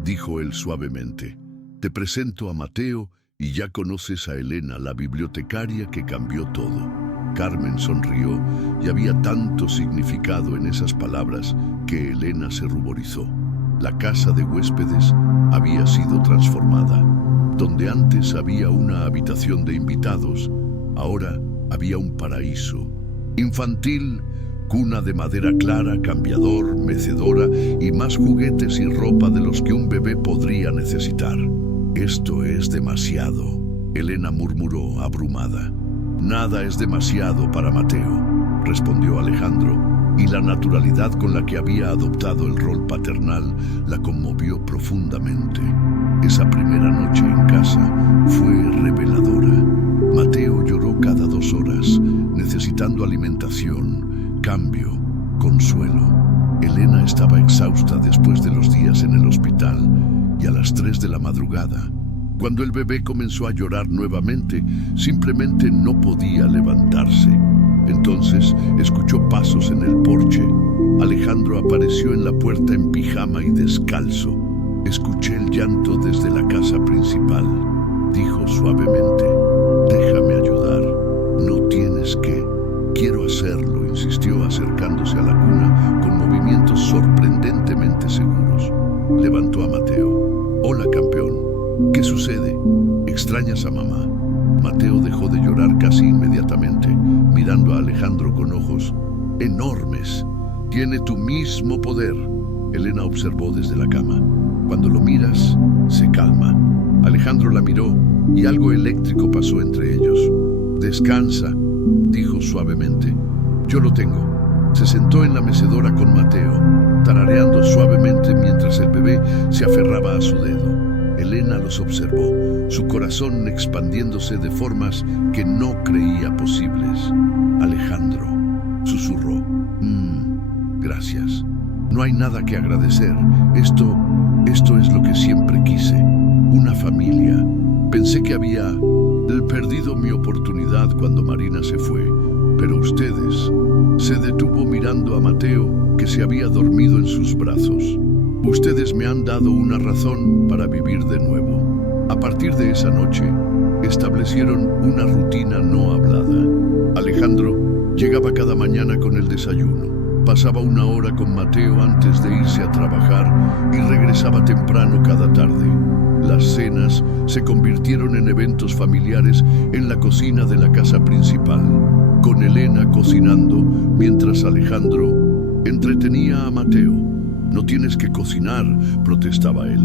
dijo él suavemente, te presento a Mateo y ya conoces a Elena, la bibliotecaria que cambió todo. Carmen sonrió y había tanto significado en esas palabras que Elena se ruborizó. La casa de huéspedes había sido transformada. Donde antes había una habitación de invitados, ahora había un paraíso. Infantil, cuna de madera clara, cambiador, mecedora y más juguetes y ropa de los que un bebé podría necesitar. Esto es demasiado, Elena murmuró, abrumada. Nada es demasiado para Mateo, respondió Alejandro, y la naturalidad con la que había adoptado el rol paternal la conmovió profundamente. Esa primera noche en casa fue reveladora. Mateo lloró cada 2 horas, necesitando alimentación, cambio, consuelo. Elena estaba exhausta después de los días en el hospital y a las 3 de la madrugada, cuando el bebé comenzó a llorar nuevamente, simplemente no podía levantarse. Entonces escuchó pasos en el porche. Alejandro apareció en la puerta en pijama y descalzo. Escuché el llanto desde la casa principal. Dijo suavemente, déjame ayudar. No tienes que. Quiero hacerlo, insistió acercándose a la cuna con movimientos sorprendentemente seguros. Levantó a Mateo. Hola, campeón. ¿Qué sucede? ¿Extrañas a mamá? Mateo dejó de llorar casi inmediatamente, mirando a Alejandro con ojos enormes. Tiene tu mismo poder, Elena observó desde la cama. Cuando lo miras, se calma. Alejandro la miró y algo eléctrico pasó entre ellos. Descansa, dijo suavemente. Yo lo tengo. Se sentó en la mecedora con Mateo, tarareando suavemente mientras el bebé se aferraba a su dedo. Elena los observó, su corazón expandiéndose de formas que no creía posibles. Alejandro, susurró. Gracias. No hay nada que agradecer. Esto es lo que siempre quise. Una familia. Pensé que había perdido mi oportunidad cuando Marina se fue, pero ustedes... Se detuvo mirando a Mateo, que se había dormido en sus brazos. Ustedes me han dado una razón para vivir de nuevo. A partir de esa noche, establecieron una rutina no hablada. Alejandro llegaba cada mañana con el desayuno. Pasaba 1 hora con Mateo antes de irse a trabajar y regresaba temprano cada tarde. Las cenas se convirtieron en eventos familiares en la cocina de la casa principal. con Elena cocinando, mientras Alejandro entretenía a Mateo. No tienes que cocinar, protestaba él.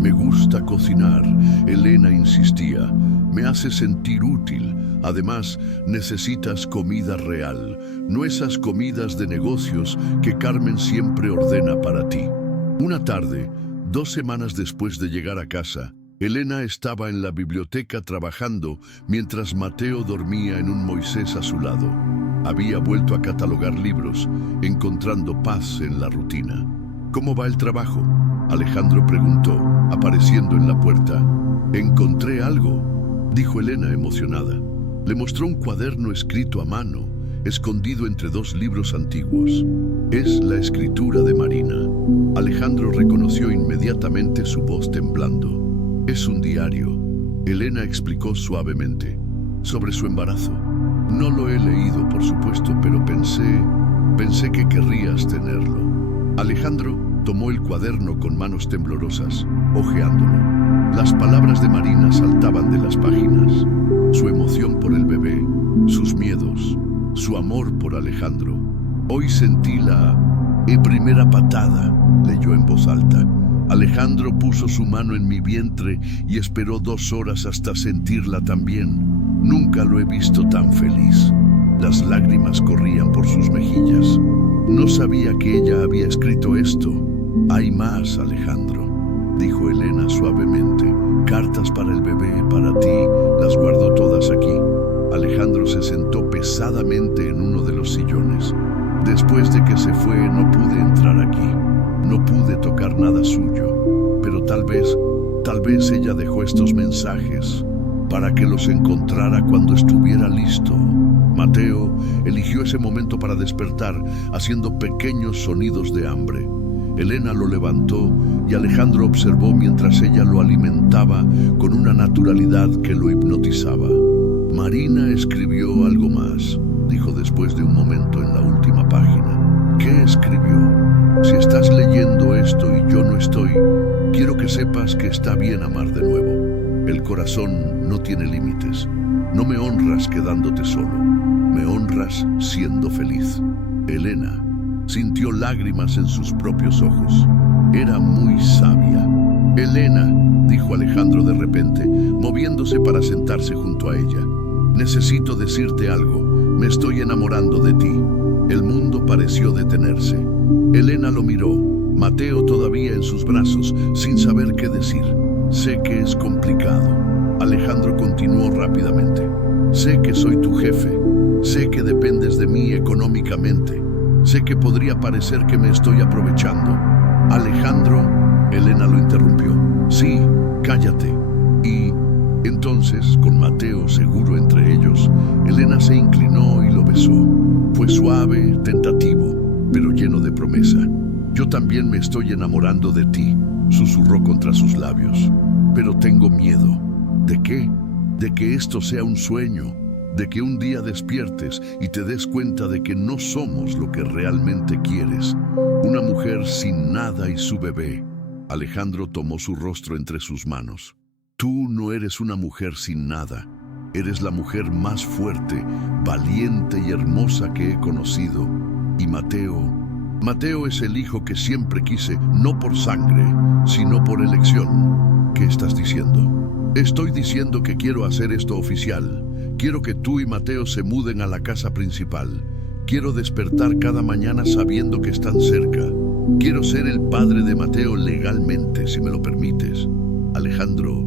Me gusta cocinar, Elena insistía. Me hace sentir útil. Además, necesitas comida real, no esas comidas de negocios que Carmen siempre ordena para ti. Una tarde, 2 semanas después de llegar a casa, Elena estaba en la biblioteca trabajando mientras Mateo dormía en un Moisés a su lado. Había vuelto a catalogar libros, encontrando paz en la rutina. ¿Cómo va el trabajo?, Alejandro preguntó, apareciendo en la puerta. «Encontré algo», dijo Elena emocionada. Le mostró un cuaderno escrito a mano, escondido entre 2 libros antiguos. Es la escritura de Marina. Alejandro reconoció inmediatamente su voz temblando. Es un diario, Elena explicó suavemente, sobre su embarazo. No lo he leído, por supuesto, pero pensé que querrías tenerlo. Alejandro tomó el cuaderno con manos temblorosas, hojeándolo. Las palabras de Marina saltaban de las páginas. Su emoción por el bebé, sus miedos, su amor por Alejandro. Hoy sentí la primera patada, leyó en voz alta. Alejandro puso su mano en mi vientre y esperó 2 horas hasta sentirla también. Nunca lo he visto tan feliz. Las lágrimas corrían por sus mejillas. No sabía que ella había escrito esto. Hay más, Alejandro, dijo Elena suavemente. Cartas para el bebé, para ti, las guardo todas aquí. Alejandro se sentó pesadamente en uno de los sillones. Después de que se fue, no pude entrar aquí. No pude tocar nada suyo. Pero tal vez ella dejó estos mensajes para que los encontrara cuando estuviera listo. Mateo eligió ese momento para despertar, haciendo pequeños sonidos de hambre. Elena lo levantó y Alejandro observó mientras ella lo alimentaba con una naturalidad que lo hipnotizaba. Marina escribió algo más, dijo después de un momento en la última página. ¿Qué escribió? Si estás leyendo esto y yo no estoy, quiero que sepas que está bien amar de nuevo. El corazón no tiene límites. No me honras quedándote solo. Me honras siendo feliz. Elena sintió lágrimas en sus propios ojos. Era muy sabia. Elena, dijo Alejandro de repente, moviéndose para sentarse junto a ella. Necesito decirte algo. Me estoy enamorando de ti. El mundo pareció detenerse. Elena lo miró, Mateo todavía en sus brazos, sin saber qué decir. Sé que es complicado. Alejandro continuó rápidamente. Sé que soy tu jefe. Sé que dependes de mí económicamente. Sé que podría parecer que me estoy aprovechando. Alejandro, Elena lo interrumpió. Sí, cállate. Y entonces, con Mateo seguro entre ellos, Elena se inclinó y lo besó. Fue suave, tentativo, pero lleno de promesa. Yo también me estoy enamorando de ti, susurró contra sus labios. Pero tengo miedo. ¿De qué? De que esto sea un sueño. De que un día despiertes y te des cuenta de que no somos lo que realmente quieres. Una mujer sin nada y su bebé. Alejandro tomó su rostro entre sus manos. Tú no eres una mujer sin nada. Eres la mujer más fuerte, valiente y hermosa que he conocido. Y Mateo es el hijo que siempre quise, no por sangre, sino por elección. ¿Qué estás diciendo? Estoy diciendo que quiero hacer esto oficial. Quiero que tú y Mateo se muden a la casa principal. Quiero despertar cada mañana sabiendo que están cerca. Quiero ser el padre de Mateo legalmente, si me lo permites. Alejandro,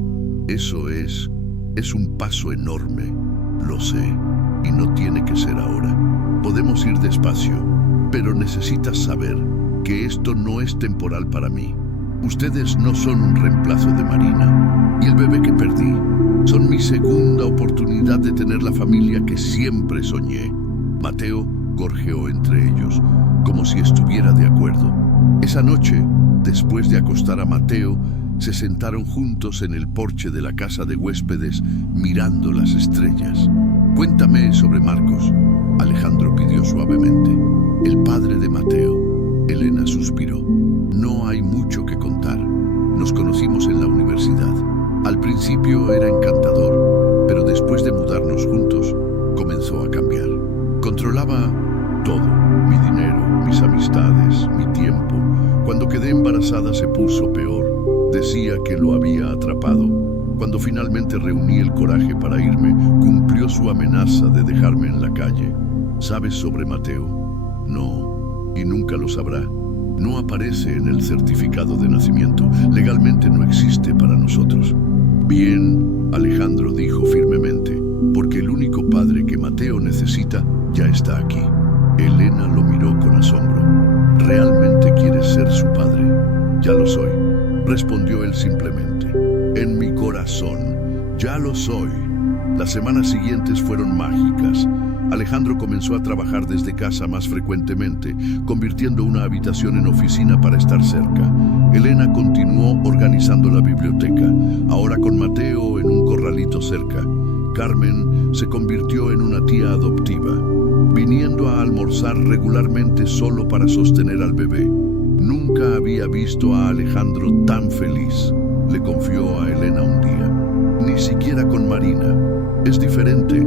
eso es un paso enorme. Lo sé, y no tiene que ser ahora. Podemos ir despacio, pero necesitas saber que esto no es temporal para mí. Ustedes no son un reemplazo de Marina. Y el bebé que perdí son mi segunda oportunidad de tener la familia que siempre soñé. Mateo gorjeó entre ellos, como si estuviera de acuerdo. Esa noche, después de acostar a Mateo, se sentaron juntos en el porche de la casa de huéspedes, mirando las estrellas. Cuéntame sobre Marcos, Alejandro pidió suavemente. El padre de Mateo. Elena suspiró. No hay mucho que contar. Nos conocimos en la universidad. Al principio era encantador, pero después de mudarnos juntos, comenzó a cambiar. regalaba todo, mi dinero, mis amistades, mi tiempo. Cuando quedé embarazada se puso peor. Decía que lo había atrapado. Cuando finalmente reuní el coraje para irme, cumplió su amenaza de dejarme en la calle. ¿Sabes sobre Mateo? No, y nunca lo sabrá. No aparece en el certificado de nacimiento. Legalmente no existe para nosotros. Bien, Alejandro dijo firmemente, porque el único padre que Mateo necesita ya está aquí. Elena lo miró con asombro. ¿Realmente quieres ser su padre? Ya lo soy, respondió él simplemente. En mi corazón, ya lo soy. Las semanas siguientes fueron mágicas. Alejandro comenzó a trabajar desde casa más frecuentemente, convirtiendo una habitación en oficina para estar cerca. Elena continuó organizando la biblioteca, ahora con Mateo en un corralito cerca. Carmen se convirtió en una tía adoptiva, viniendo a almorzar regularmente solo para sostener al bebé. Nunca había visto a Alejandro tan feliz, le confió a Elena un día. Ni siquiera con Marina. Es diferente.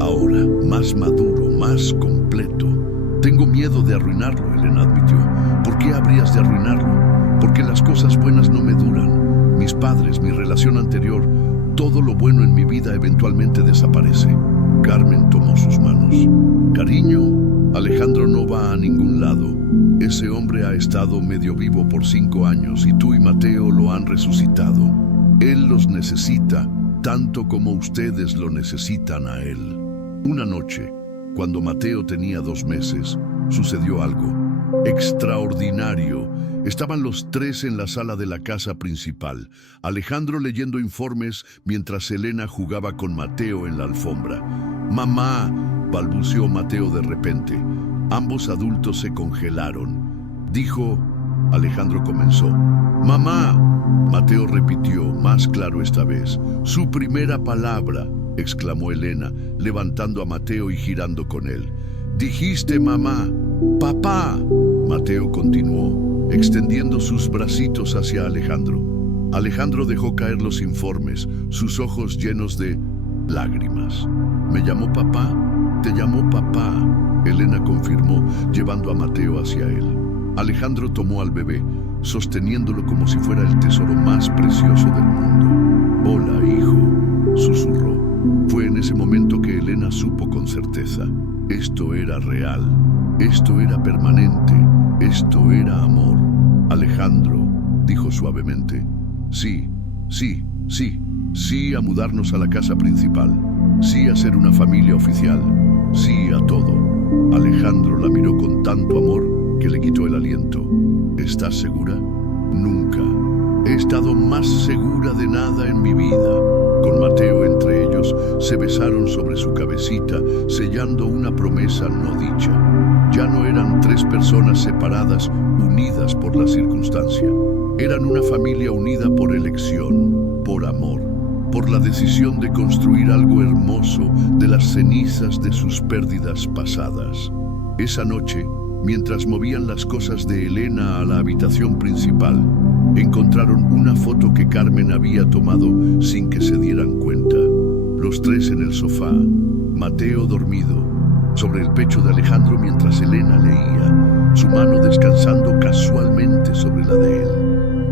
Ahora, más maduro, más completo. Tengo miedo de arruinarlo, Elena admitió. ¿Por qué habrías de arruinarlo? Porque las cosas buenas no me duran. Mis padres, mi relación anterior, todo lo bueno en mi vida eventualmente desaparece. Carmen tomó sus manos. Cariño, Alejandro no va a ningún lado. Ese hombre ha estado medio vivo por 5 años y tú y Mateo lo han resucitado. Él los necesita tanto como ustedes lo necesitan a él. Una noche, cuando Mateo tenía 2 meses, sucedió algo extraordinario. Estaban los 3 en la sala de la casa principal, Alejandro leyendo informes mientras Elena jugaba con Mateo en la alfombra. «Mamá», balbuceó Mateo de repente. Ambos adultos se congelaron. Dijo, Alejandro comenzó. «Mamá», Mateo repitió, más claro esta vez. «Su primera palabra», exclamó Elena, levantando a Mateo y girando con él. «Dijiste mamá». «Papá», Mateo continuó, extendiendo sus bracitos hacia Alejandro. Alejandro dejó caer los informes, sus ojos llenos de lágrimas. «¿Me llamó papá? Te llamó papá», Elena confirmó, llevando a Mateo hacia él. Alejandro tomó al bebé, sosteniéndolo como si fuera el tesoro más precioso del mundo. «Hola, hijo», susurró. Fue en ese momento que Elena supo con certeza. Esto era real, esto era permanente, esto era amor. «Alejandro», dijo suavemente. «Sí, sí, sí, sí a mudarnos a la casa principal, sí a ser una familia oficial, sí a todo». Alejandro la miró con tanto amor que le quitó el aliento. «¿Estás segura?» «Nunca he estado más segura de nada en mi vida». Con Mateo entre ellos, se besaron sobre su cabecita, sellando una promesa no dicha. Ya no eran 3 personas separadas, unidas por la circunstancia. Eran una familia unida por elección, por amor, por la decisión de construir algo hermoso de las cenizas de sus pérdidas pasadas. Esa noche, mientras movían las cosas de Elena a la habitación principal, encontraron una foto que Carmen había tomado sin que se dieran cuenta. Los 3 en el sofá, Mateo dormido, sobre el pecho de Alejandro mientras Elena leía, su mano descansando casualmente sobre la de él.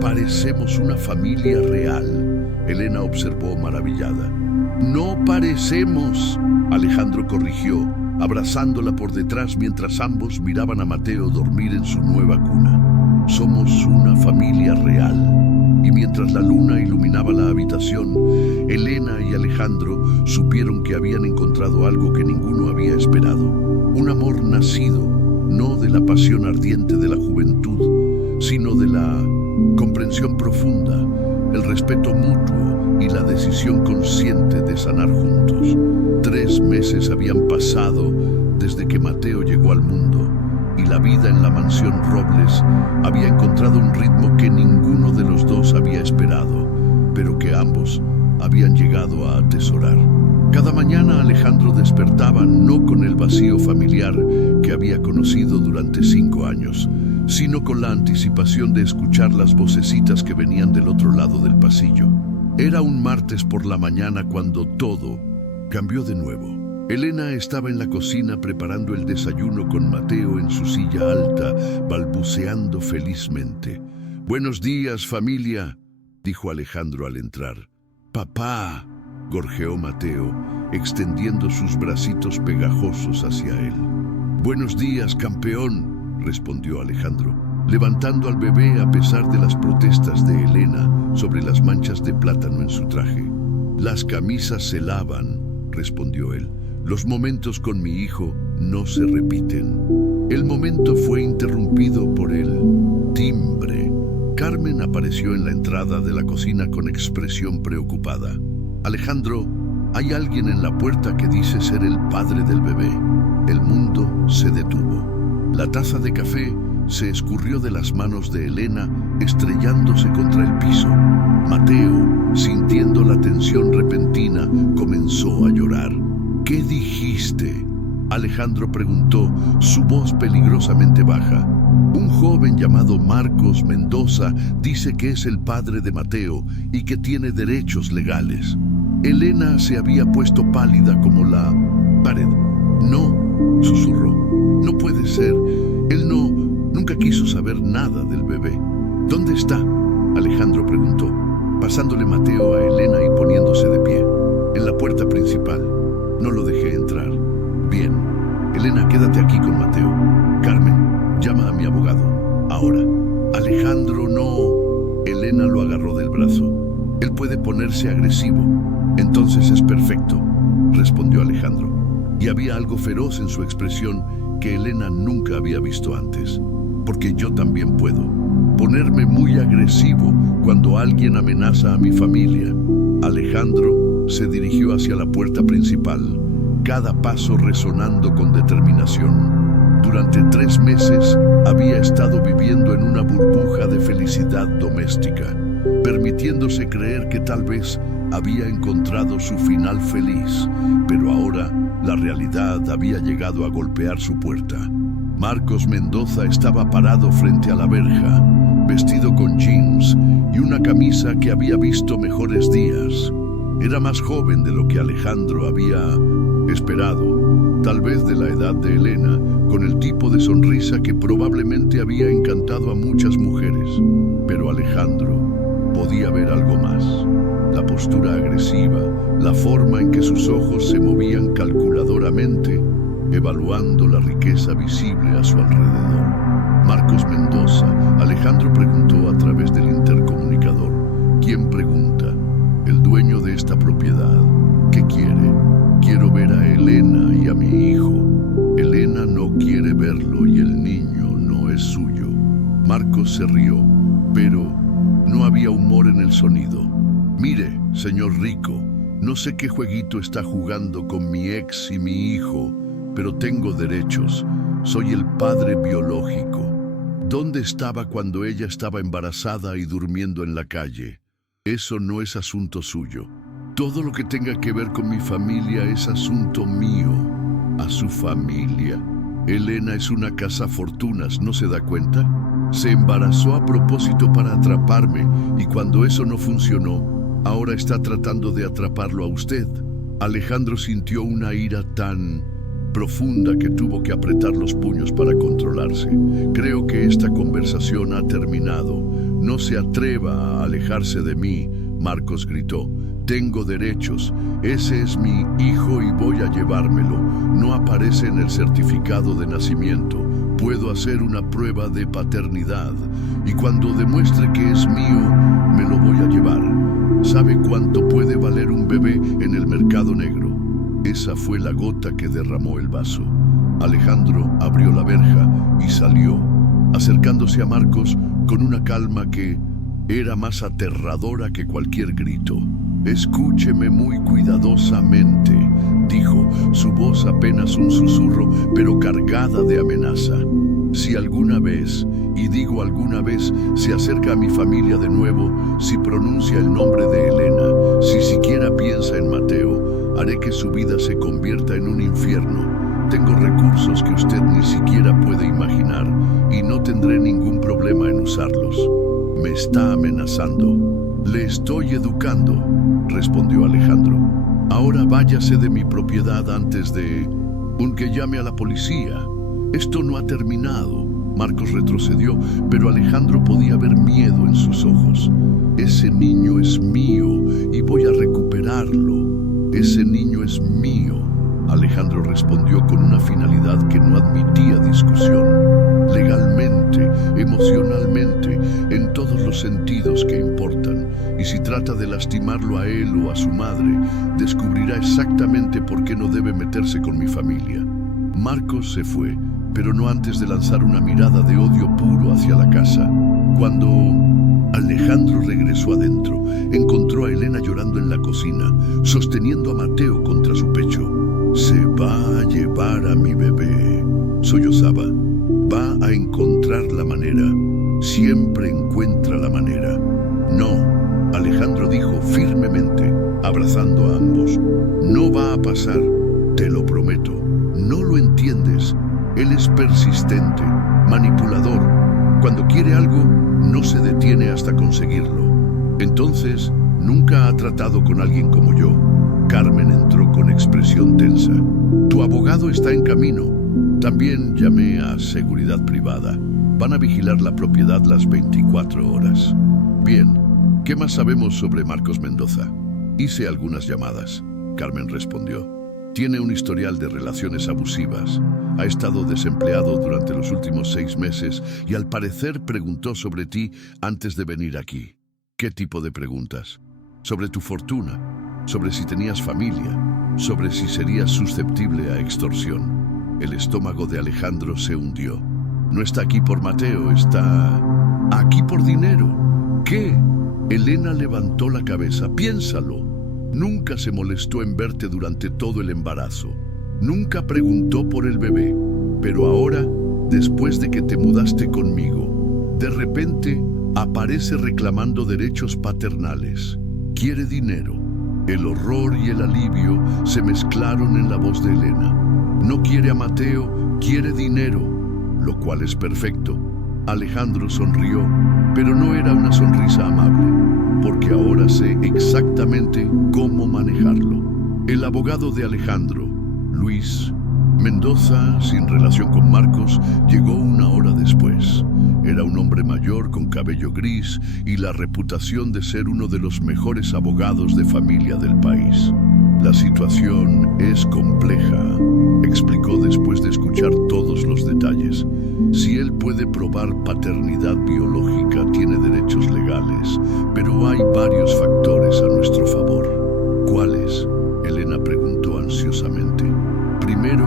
«Parecemos una familia real», Elena observó maravillada. «No parecemos», Alejandro corrigió, abrazándola por detrás mientras ambos miraban a Mateo dormir en su nueva cuna. «Somos una familia real». Y mientras la luna iluminaba la habitación, Elena y Alejandro supieron que habían encontrado algo que ninguno había esperado. Un amor nacido, no de la pasión ardiente de la juventud, sino de la comprensión profunda, el respeto mutuo y la decisión consciente de sanar juntos. 3 meses habían pasado desde que Mateo llegó al mundo, y la vida en la mansión Robles había encontrado un ritmo que ninguno de los 2 había esperado, pero que ambos habían llegado a atesorar. Cada mañana Alejandro despertaba no con el vacío familiar que había conocido durante 5 años, sino con la anticipación de escuchar las vocecitas que venían del otro lado del pasillo. Era un martes por la mañana cuando todo cambió de nuevo. Elena estaba en la cocina preparando el desayuno con Mateo en su silla alta, balbuceando felizmente. «Buenos días, familia», dijo Alejandro al entrar. «Papá», gorjeó Mateo, extendiendo sus bracitos pegajosos hacia él. «Buenos días, campeón», respondió Alejandro, levantando al bebé a pesar de las protestas de Elena sobre las manchas de plátano en su traje. «Las camisas se lavan», respondió él. «Los momentos con mi hijo no se repiten». El momento fue interrumpido por el timbre. Carmen apareció en la entrada de la cocina con expresión preocupada. «Alejandro, hay alguien en la puerta que dice ser el padre del bebé». El mundo se detuvo. La taza de café se escurrió de las manos de Elena, estrellándose contra el piso. Mateo, sintiendo la tensión repentina, comenzó a llorar. «¿Qué dijiste?», Alejandro preguntó, su voz peligrosamente baja. «Un joven llamado Marcos Mendoza dice que es el padre de Mateo y que tiene derechos legales». Elena se había puesto pálida como la pared. «No», susurró, «no puede ser. Él nunca quiso saber nada del bebé». «¿Dónde está?», Alejandro preguntó, pasándole Mateo a Elena y poniéndose de pie. «En la puerta principal. No lo dejé entrar». «Bien. Elena, quédate aquí con Mateo. Carmen, llama a mi abogado. Ahora». «Alejandro, no». Elena lo agarró del brazo. «Él puede ponerse agresivo». «Entonces es perfecto», respondió Alejandro. Y había algo feroz en su expresión que Elena nunca había visto antes. «Porque yo también puedo ponerme muy agresivo cuando alguien amenaza a mi familia». Alejandro se dirigió hacia la puerta principal, cada paso resonando con determinación. Durante 3 meses había estado viviendo en una burbuja de felicidad doméstica, permitiéndose creer que tal vez había encontrado su final feliz, pero ahora la realidad había llegado a golpear su puerta. Marcos Mendoza estaba parado frente a la verja, vestido con jeans y una camisa que había visto mejores días. Era más joven de lo que Alejandro había esperado, tal vez de la edad de Elena, con el tipo de sonrisa que probablemente había encantado a muchas mujeres. Pero Alejandro podía ver algo más. La postura agresiva, la forma en que sus ojos se movían calculadoramente, evaluando la riqueza visible a su alrededor. «Marcos Mendoza», Alejandro preguntó a través del intercomunicador. «¿Quién pregunta?». «El dueño de esta propiedad». «¿Qué quiere?». «Quiero ver a Elena y a mi hijo». «Elena no quiere verlo y el niño no es suyo». Marcos se rió, pero no había humor en el sonido. «Mire, señor rico, no sé qué jueguito está jugando con mi ex y mi hijo, pero tengo derechos. Soy el padre biológico. ¿Dónde estaba cuando ella estaba embarazada y durmiendo en la calle? Eso no es asunto suyo. Todo lo que tenga que ver con mi familia es asunto mío». «¿A su familia?». «Elena es una cazafortunas, ¿no se da cuenta? Se embarazó a propósito para atraparme y cuando eso no funcionó, ahora está tratando de atraparlo a usted». Alejandro sintió una ira tan profunda que tuvo que apretar los puños para controlarse. «Creo que esta conversación ha terminado. No se atreva a alejarse de mí», Marcos gritó. «Tengo derechos. Ese es mi hijo y voy a llevármelo. No aparece en el certificado de nacimiento. Puedo hacer una prueba de paternidad y cuando demuestre que es mío, me lo voy a llevar. ¿Sabe cuánto puede valer un bebé en el mercado negro?». Esa fue la gota que derramó el vaso. Alejandro abrió la verja y salió, acercándose a Marcos con una calma que era más aterradora que cualquier grito. «Escúcheme muy cuidadosamente», dijo, su voz apenas un susurro, pero cargada de amenaza. «Si alguna vez, y digo alguna vez, se acerca a mi familia de nuevo, si pronuncia el nombre de Elena, si siquiera piensa en Mateo, haré que su vida se convierta en un infierno. Tengo recursos que usted ni siquiera puede imaginar y no tendré ningún problema en usarlos». «Me está amenazando». «Le estoy educando», respondió Alejandro. Ahora váyase de mi propiedad antes de que llame a la policía. Esto no ha terminado. Marcos retrocedió, pero Alejandro podía ver miedo en sus ojos. Ese niño es mío y voy a recuperarlo. Ese niño es mío. Alejandro respondió con una finalidad que no admitía discusión. Legalmente, emocionalmente, en todos los sentidos que importan. Y si trata de lastimarlo a él o a su madre, descubrirá exactamente por qué no debe meterse con mi familia. Marcos se fue, pero no antes de lanzar una mirada de odio puro hacia la casa. Cuando Alejandro regresó adentro, encontró a Elena llorando en la cocina, sosteniendo a Mateo contra su pecho. Se va a llevar a mi bebé, sollozaba. Va a encontrar la manera. Siempre encuentra la manera. No, Alejandro dijo firmemente, abrazando a ambos. No va a pasar, te lo prometo. No lo entiendes. Él es persistente, manipulador. Cuando quiere algo, no se detiene hasta conseguirlo. Entonces, nunca ha tratado con alguien como yo. Carmen entró con expresión tensa. Tu abogado está en camino. También llamé a seguridad privada. Van a vigilar la propiedad las 24 horas. Bien, ¿qué más sabemos sobre Marcos Mendoza? Hice algunas llamadas. Carmen respondió. Tiene un historial de relaciones abusivas. Ha estado desempleado durante los últimos 6 meses y al parecer preguntó sobre ti antes de venir aquí. ¿Qué tipo de preguntas? Sobre tu fortuna, sobre si tenías familia, sobre si serías susceptible a extorsión. El estómago de Alejandro se hundió. No está aquí por Mateo, está aquí por dinero. ¿Qué? Elena levantó la cabeza. Piénsalo. Nunca se molestó en verte durante todo el embarazo. Nunca preguntó por el bebé. Pero ahora, después de que te mudaste conmigo, de repente aparece reclamando derechos paternales. Quiere dinero. El horror y el alivio se mezclaron en la voz de Elena. No quiere a Mateo, quiere dinero, lo cual es perfecto. Alejandro sonrió, pero no era una sonrisa amable, porque ahora sé exactamente cómo manejarlo. El abogado de Alejandro, Luis Mendoza, sin relación con Marcos, llegó 1 hora después. Era un hombre mayor con cabello gris y la reputación de ser uno de los mejores abogados de familia del país. La situación es compleja, explicó después de escuchar todos los detalles. Si él puede probar paternidad biológica, tiene derechos legales, pero hay varios factores a nuestro favor. ¿Cuáles? Elena preguntó ansiosamente. Primero,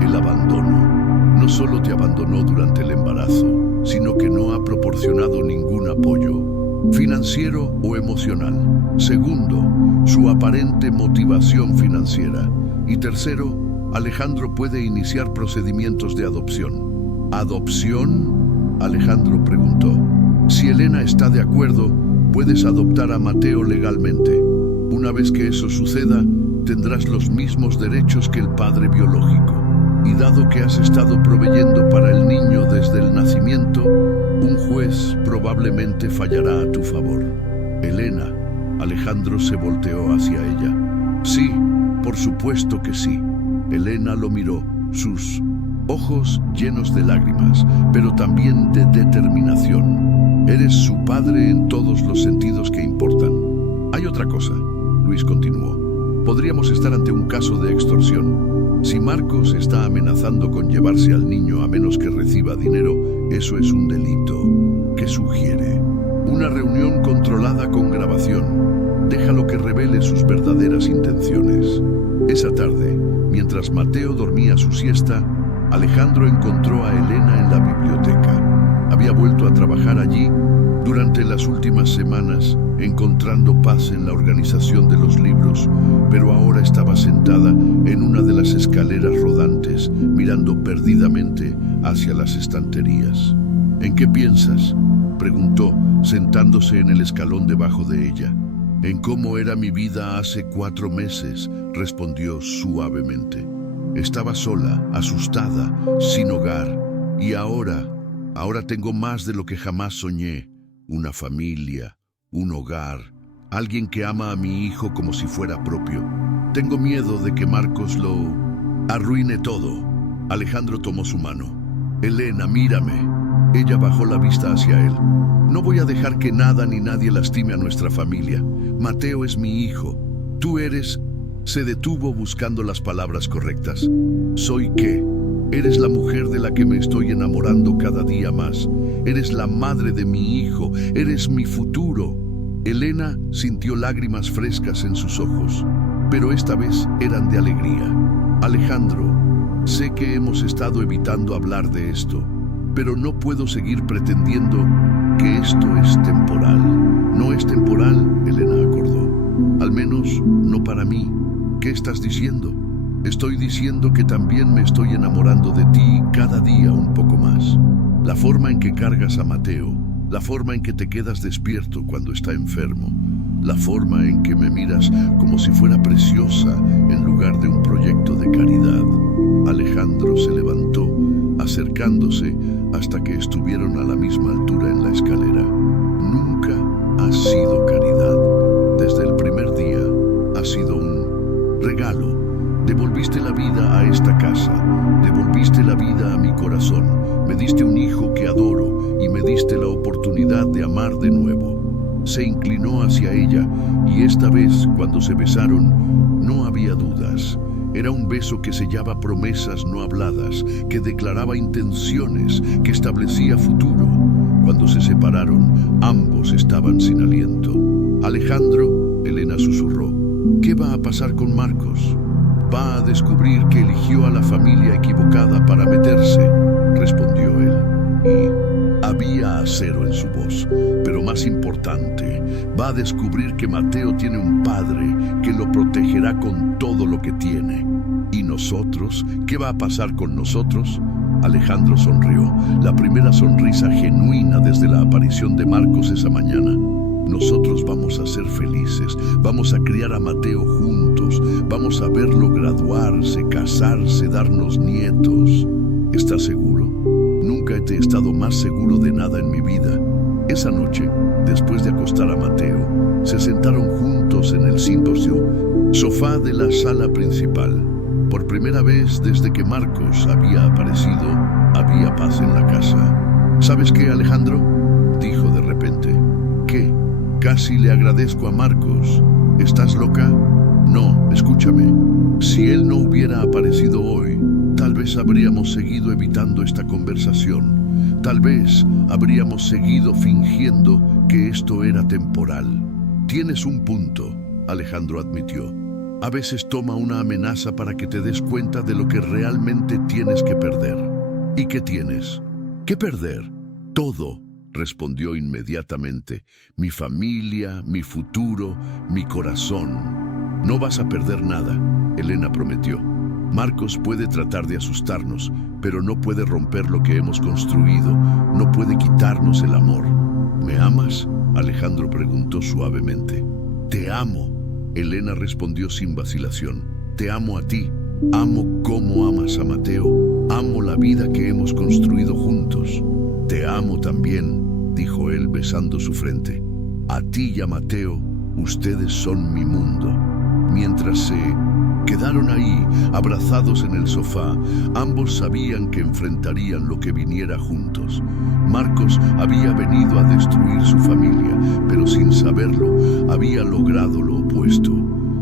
el abandono. No solo te abandonó durante el embarazo, sino que no ha proporcionado ningún apoyo, financiero o emocional. Segundo, su aparente motivación financiera. Y tercero, Alejandro puede iniciar procedimientos de adopción. ¿Adopción? Alejandro preguntó. Si Elena está de acuerdo, puedes adoptar a Mateo legalmente. Una vez que eso suceda, tendrás los mismos derechos que el padre biológico. Y dado que has estado proveyendo para el niño desde el nacimiento, un juez probablemente fallará a tu favor. Elena, Alejandro se volteó hacia ella. Sí, por supuesto que sí. Elena lo miró, sus ojos llenos de lágrimas, pero también de determinación. Eres su padre en todos los sentidos que importan. Hay otra cosa, Luis continuó. Podríamos estar ante un caso de extorsión. Si Marcos está amenazando con llevarse al niño a menos que reciba dinero, eso es un delito. ¿Qué sugiere? Una reunión controlada con grabación. Déjalo que revele sus verdaderas intenciones. Esa tarde, mientras Mateo dormía su siesta, Alejandro encontró a Elena en la biblioteca. Había vuelto a trabajar allí durante las últimas semanas, encontrando paz en la organización de los libros, pero ahora estaba sentada en una de las escaleras rodantes, mirando perdidamente hacia las estanterías. ¿En qué piensas?, preguntó, sentándose en el escalón debajo de ella. En cómo era mi vida hace 4 meses, respondió suavemente. Estaba sola, asustada, sin hogar, y ahora tengo más de lo que jamás soñé. Una familia, un hogar, alguien que ama a mi hijo como si fuera propio. Tengo miedo de que Marcos lo arruine todo. Alejandro tomó su mano. Elena, mírame. Ella bajó la vista hacia él. No voy a dejar que nada ni nadie lastime a nuestra familia. Mateo es mi hijo. Tú eres... Se detuvo buscando las palabras correctas. ¿Soy qué? Eres la mujer de la que me estoy enamorando cada día más. Eres la madre de mi hijo. Eres mi futuro. Elena sintió lágrimas frescas en sus ojos, pero esta vez eran de alegría. Alejandro, sé que hemos estado evitando hablar de esto, pero no puedo seguir pretendiendo que esto es temporal. No es temporal, Elena acordó. Al menos no para mí. ¿Qué estás diciendo? Estoy diciendo que también me estoy enamorando de ti cada día un poco más. La forma en que cargas a Mateo, la forma en que te quedas despierto cuando está enfermo, la forma en que me miras como si fuera preciosa en lugar de un proyecto de caridad. Alejandro se levantó, acercándose hasta que estuvieron a la misma altura en la escalera. Nunca ha sido caridad. Desde el primer día ha sido un regalo. Devolviste la vida a esta casa, devolviste la vida a mi corazón, me diste un hijo que adoro y me diste la oportunidad de amar de nuevo. Se inclinó hacia ella y esta vez, cuando se besaron, no había dudas. Era un beso que sellaba promesas no habladas, que declaraba intenciones, que establecía futuro. Cuando se separaron, ambos estaban sin aliento. Alejandro, Elena susurró, ¿qué va a pasar con Marcos? Va a descubrir que eligió a la familia equivocada para meterse, respondió él. Y había acero en su voz, pero más importante, va a descubrir que Mateo tiene un padre que lo protegerá con todo lo que tiene. ¿Y nosotros? ¿Qué va a pasar con nosotros? Alejandro sonrió, la primera sonrisa genuina desde la aparición de Marcos esa mañana. Nosotros vamos a ser felices, vamos a criar a Mateo juntos, vamos a verlo graduarse, casarse, darnos nietos. ¿Estás seguro? Nunca he estado más seguro de nada en mi vida. Esa noche, después de acostar a Mateo, se sentaron juntos en el sofá de la sala principal. Por primera vez desde que Marcos había aparecido, había paz en la casa. ¿Sabes qué, Alejandro?, dijo de repente. ¿Qué? Casi le agradezco a Marcos. ¿Estás loca? No, escúchame. Si él no hubiera aparecido hoy, tal vez habríamos seguido evitando esta conversación. Tal vez habríamos seguido fingiendo que esto era temporal. Tienes un punto, Alejandro admitió. A veces toma una amenaza para que te des cuenta de lo que realmente tienes que perder. ¿Y qué tienes? ¿Qué perder? Todo, respondió inmediatamente. Mi familia, mi futuro, mi corazón. No vas a perder nada, Elena prometió. Marcos puede tratar de asustarnos, pero no puede romper lo que hemos construido, no puede quitarnos el amor. ¿Me amas?, Alejandro preguntó suavemente. Te amo, Elena respondió sin vacilación. Te amo a ti, amo cómo amas a Mateo, amo la vida que hemos construido juntos. Te amo también, dijo él besando su frente. A ti y a Mateo, ustedes son mi mundo. Mientras se quedaron ahí, abrazados en el sofá, ambos sabían que enfrentarían lo que viniera juntos. Marcos había venido a destruir su familia, pero sin saberlo, había logrado lo opuesto.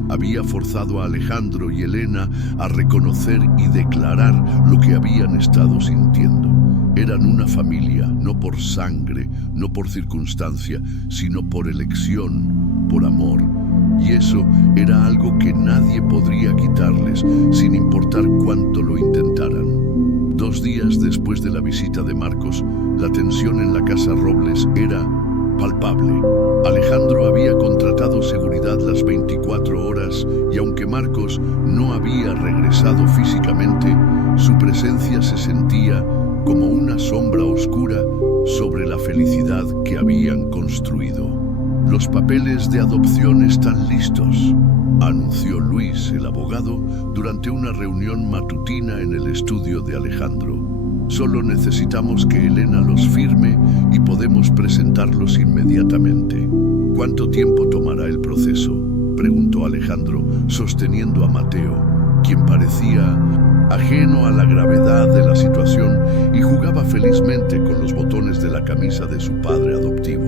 Había forzado a Alejandro y Elena a reconocer y declarar lo que habían estado sintiendo. Eran una familia, no por sangre, no por circunstancia, sino por elección, por amor. Y eso era algo que nadie podría quitarles, sin importar cuánto lo intentaran. 2 días después de la visita de Marcos, la tensión en la casa Robles era palpable. Alejandro había contratado seguridad las 24 horas y aunque Marcos no había regresado físicamente, su presencia se sentía como una sombra oscura sobre la felicidad que habían construido. Los papeles de adopción están listos, anunció Luis, el abogado, durante una reunión matutina en el estudio de Alejandro. Solo necesitamos que Elena los firme y podemos presentarlos inmediatamente. ¿Cuánto tiempo tomará el proceso? preguntó Alejandro, sosteniendo a Mateo, quien parecía ajeno a la gravedad de la situación y jugaba felizmente con los botones de la camisa de su padre adoptivo.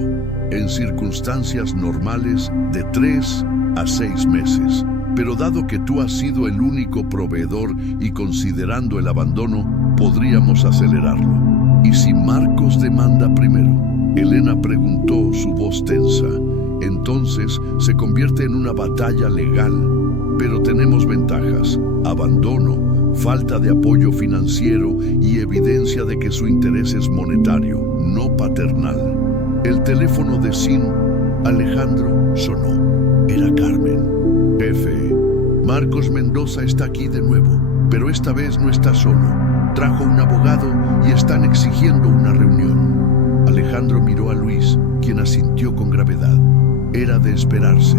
En circunstancias normales, de 3 a 6 meses. Pero dado que tú has sido el único proveedor y considerando el abandono, podríamos acelerarlo. ¿Y si Marcos demanda primero? Elena preguntó, su voz tensa. Entonces se convierte en una batalla legal. Pero tenemos ventajas: abandono, falta de apoyo financiero y evidencia de que su interés es monetario, no paternal. El teléfono de Sin Alejandro sonó. Era Carmen. Jefe, Marcos Mendoza está aquí de nuevo, pero esta vez no está solo. Trajo un abogado y están exigiendo una reunión. Alejandro miró a Luis, quien asintió con gravedad. Era de esperarse.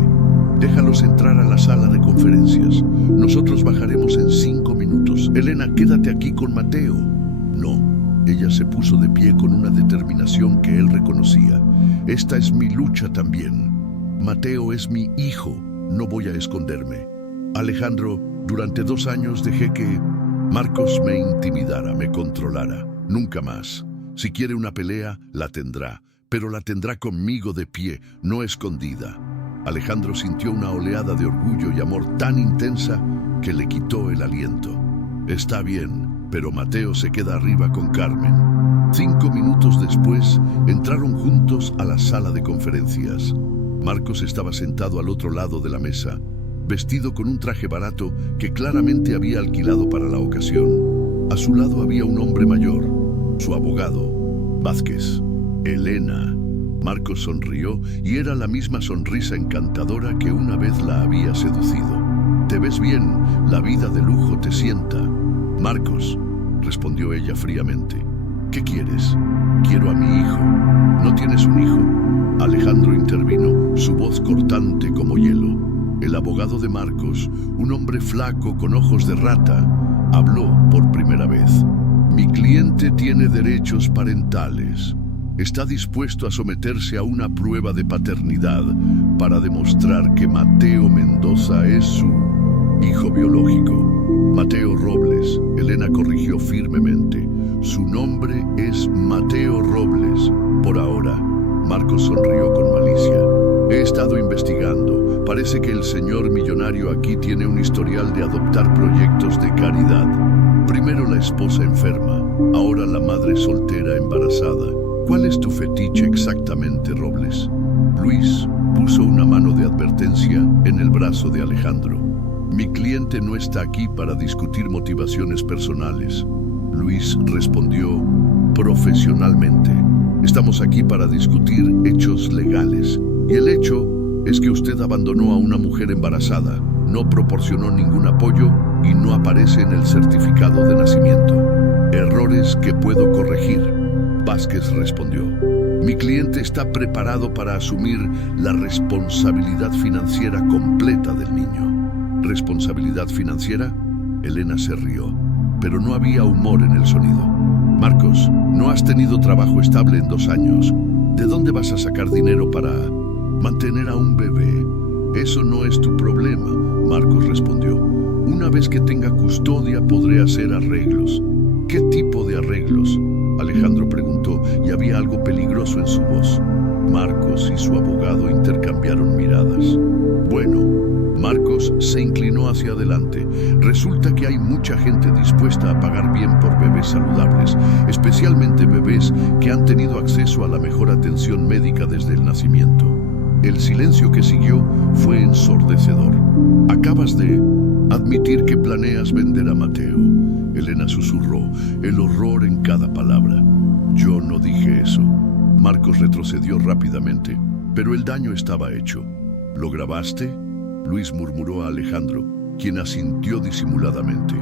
Déjalos entrar a la sala de conferencias. Nosotros bajaremos en 5 minutos. Elena, quédate aquí con Mateo. No. Ella se puso de pie con una determinación que él reconocía. Esta es mi lucha también. Mateo es mi hijo. No voy a esconderme. Alejandro, durante 2 años dejé que Marcos me intimidara, me controlara. Nunca más. Si quiere una pelea, la tendrá. Pero la tendrá conmigo de pie, no escondida. Alejandro sintió una oleada de orgullo y amor tan intensa que le quitó el aliento. Está bien, pero Mateo se queda arriba con Carmen. 5 minutos después, entraron juntos a la sala de conferencias. Marcos estaba sentado al otro lado de la mesa, vestido con un traje barato que claramente había alquilado para la ocasión. A su lado había un hombre mayor, su abogado, Vázquez. Elena. Marcos sonrió y era la misma sonrisa encantadora que una vez la había seducido. Te ves bien, la vida de lujo te sienta. Marcos, respondió ella fríamente. ¿Qué quieres? Quiero a mi hijo. ¿No tienes un hijo? Alejandro intervino, su voz cortante como hielo. El abogado de Marcos, un hombre flaco con ojos de rata, habló por primera vez. Mi cliente tiene derechos parentales. Está dispuesto a someterse a una prueba de paternidad para demostrar que Mateo Mendoza es su hijo biológico. Mateo Robles, Elena corrigió firmemente. Su nombre es Mateo Robles, por ahora. Marcos sonrió con malicia. He estado investigando. Parece que el señor millonario aquí tiene un historial de adoptar proyectos de caridad. Primero la esposa enferma, ahora la madre soltera embarazada. ¿Cuál es tu fetiche exactamente, Robles? Luis puso una mano de advertencia en el brazo de Alejandro. Mi cliente no está aquí para discutir motivaciones personales. Luis respondió profesionalmente. Estamos aquí para discutir hechos legales. Y el hecho es que usted abandonó a una mujer embarazada, no proporcionó ningún apoyo y no aparece en el certificado de nacimiento. Errores que puedo corregir. Vázquez respondió. Mi cliente está preparado para asumir la responsabilidad financiera completa del niño. ¿Responsabilidad financiera? Elena se rió, pero no había humor en el sonido. Marcos, no has tenido trabajo estable en 2 años. ¿De dónde vas a sacar dinero para mantener a un bebé? Eso no es tu problema, Marcos respondió. Una vez que tenga custodia podré hacer arreglos. ¿Qué tipo de arreglos? Alejandro preguntó y había algo peligroso en su voz. Marcos y su abogado intercambiaron miradas. Bueno, Marcos se inclinó hacia adelante. Resulta que hay mucha gente dispuesta a pagar bien por bebés saludables, especialmente bebés que han tenido acceso a la mejor atención médica desde el nacimiento. El silencio que siguió fue ensordecedor. Acabas de admitir que planeas vender a Mateo. Elena susurró, el horror en cada palabra. Yo no dije eso. Marcos retrocedió rápidamente, pero el daño estaba hecho. ¿Lo grabaste? Luis murmuró a Alejandro, quien asintió disimuladamente.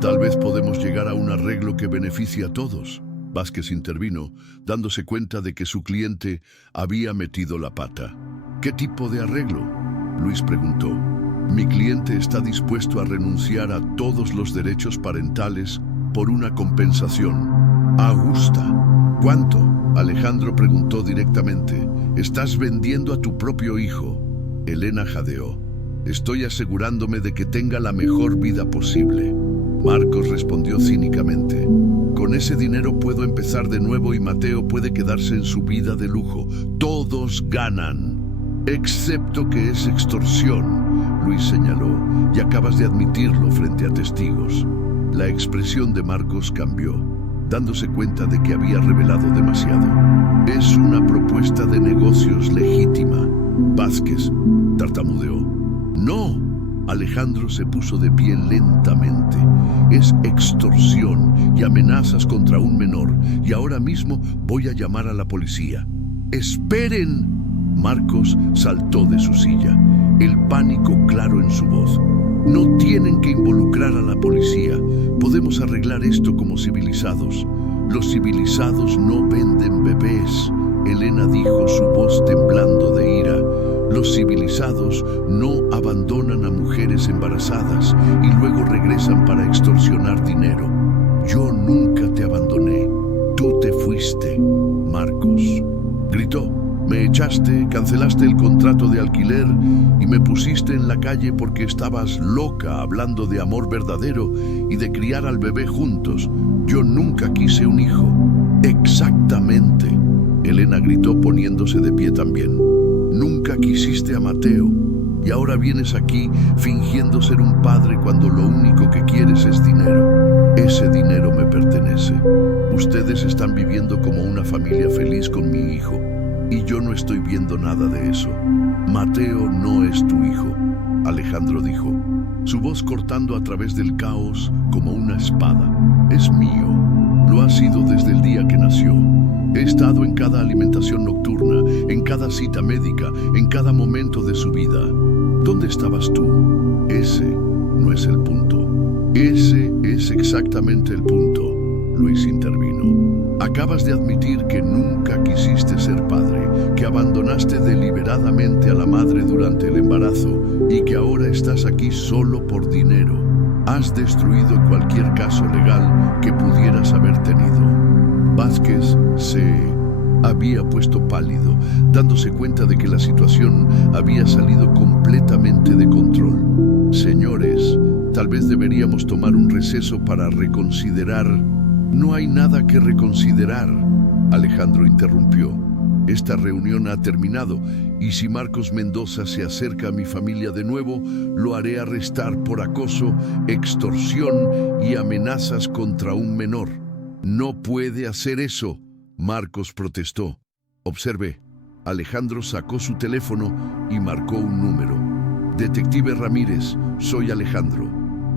Tal vez podemos llegar a un arreglo que beneficie a todos. Vázquez intervino, dándose cuenta de que su cliente había metido la pata. ¿Qué tipo de arreglo? Luis preguntó. Mi cliente está dispuesto a renunciar a todos los derechos parentales por una compensación. Augusta. ¿Cuánto? Alejandro preguntó directamente. Estás vendiendo a tu propio hijo. Elena jadeó. Estoy asegurándome de que tenga la mejor vida posible. Marcos respondió cínicamente. Con ese dinero puedo empezar de nuevo y Mateo puede quedarse en su vida de lujo. Todos ganan. Excepto que es extorsión, Luis señaló, y acabas de admitirlo frente a testigos. La expresión de Marcos cambió, dándose cuenta de que había revelado demasiado. Es una propuesta de negocios legítima. Vázquez tartamudeó. No. Alejandro se puso de pie lentamente. Es extorsión y amenazas contra un menor, y ahora mismo voy a llamar a la policía. ¡Esperen! Marcos saltó de su silla, el pánico claro en su voz. No tienen que involucrar a la policía. Podemos arreglar esto como civilizados. Los civilizados no venden bebés, Elena dijo, su voz temblando de ira. Los civilizados no abandonan a mujeres embarazadas y luego regresan para extorsionar dinero. Yo nunca te abandoné. Tú te fuiste, Marcos. Gritó. Me echaste, cancelaste el contrato de alquiler y me pusiste en la calle porque estabas loca hablando de amor verdadero y de criar al bebé juntos. Yo nunca quise un hijo. Exactamente, Elena gritó poniéndose de pie también. Nunca quisiste a Mateo y ahora vienes aquí fingiendo ser un padre cuando lo único que quieres es dinero. Ese dinero me pertenece. Ustedes están viviendo como una familia feliz con mi hijo y yo no estoy viendo nada de eso. Mateo no es tu hijo, Alejandro dijo, su voz cortando a través del caos como una espada. Es mío. Lo ha sido desde el día que nació. He estado en cada alimentación nocturna, en cada cita médica, en cada momento de su vida. ¿Dónde estabas tú? Ese no es el punto. Ese es exactamente el punto, Luis intervino. Acabas de admitir que nunca quisiste ser padre, que abandonaste deliberadamente a la madre durante el embarazo y que ahora estás aquí solo por dinero. Has destruido cualquier caso legal que pudieras haber tenido. Vázquez se había puesto pálido, dándose cuenta de que la situación había salido completamente de control. Señores, tal vez deberíamos tomar un receso para reconsiderar. No hay nada que reconsiderar, Alejandro interrumpió. Esta reunión ha terminado y si Marcos Mendoza se acerca a mi familia de nuevo, lo haré arrestar por acoso, extorsión y amenazas contra un menor. No puede hacer eso, Marcos protestó. Observe, Alejandro sacó su teléfono y marcó un número. Detective Ramírez, soy Alejandro.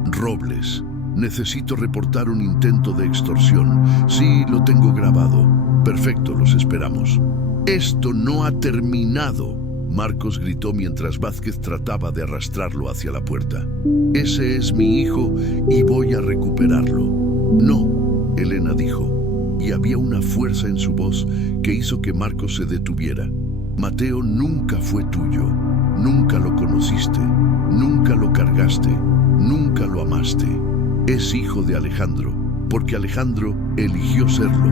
Robles, necesito reportar un intento de extorsión. Sí, lo tengo grabado. Perfecto, los esperamos. Esto no ha terminado, Marcos gritó mientras Vázquez trataba de arrastrarlo hacia la puerta. Ese es mi hijo y voy a recuperarlo. No, Elena dijo, y había una fuerza en su voz que hizo que Marcos se detuviera. Mateo nunca fue tuyo, nunca lo conociste, nunca lo cargaste, nunca lo amaste. Es hijo de Alejandro, porque Alejandro eligió serlo.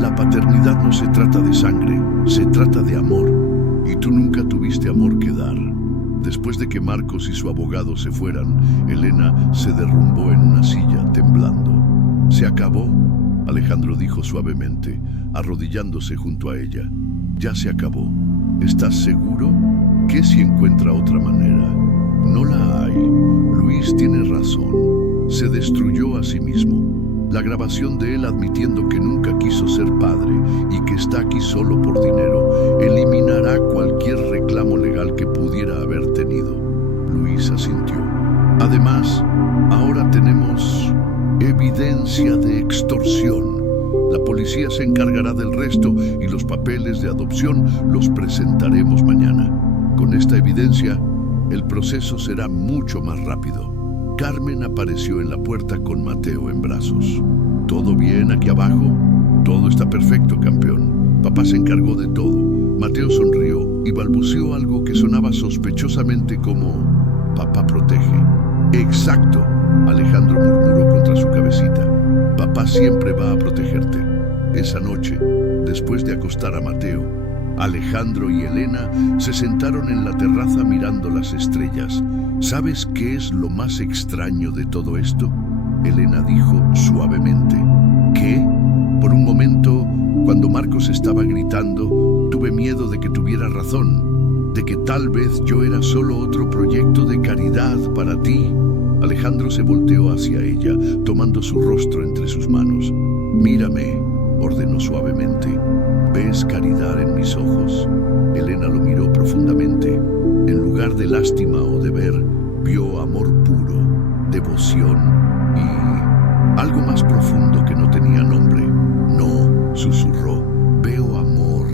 La paternidad no se trata de sangre, se trata de amor. Y tú nunca tuviste amor que dar. Después de que Marcos y su abogado se fueran, Elena se derrumbó en una silla, temblando. ¿Se acabó?, Alejandro dijo suavemente, arrodillándose junto a ella. Ya se acabó. ¿Estás seguro? ¿Qué si encuentra otra manera? No la hay. Luis tiene razón. Se destruyó a sí mismo. La grabación de él admitiendo que nunca quiso ser padre y que está aquí solo por dinero eliminará cualquier reclamo legal que pudiera haber tenido. Luis asintió. Además, ahora tenemos evidencia de extorsión. La policía se encargará del resto y los papeles de adopción los presentaremos mañana. Con esta evidencia, el proceso será mucho más rápido. Carmen apareció en la puerta con Mateo en brazos. ¿Todo bien aquí abajo? Todo está perfecto, campeón. Papá se encargó de todo. Mateo sonrió y balbuceó algo que sonaba sospechosamente como «Papá protege». «Exacto», Alejandro murmuró contra su cabecita. «Papá siempre va a protegerte». Esa noche, después de acostar a Mateo, Alejandro y Elena se sentaron en la terraza mirando las estrellas. ¿Sabes qué es lo más extraño de todo esto? Elena dijo suavemente. ¿Qué? Por un momento, cuando Marcos estaba gritando, tuve miedo de que tuviera razón, de que tal vez yo era solo otro proyecto de caridad para ti. Alejandro se volteó hacia ella, tomando su rostro entre sus manos. Mírame, ordenó suavemente. ¿Ves caridad en mis ojos? Elena lo miró profundamente. En lugar de lástima o deber, vio amor puro, devoción y algo más profundo que no tenía nombre. No, susurró. Veo amor.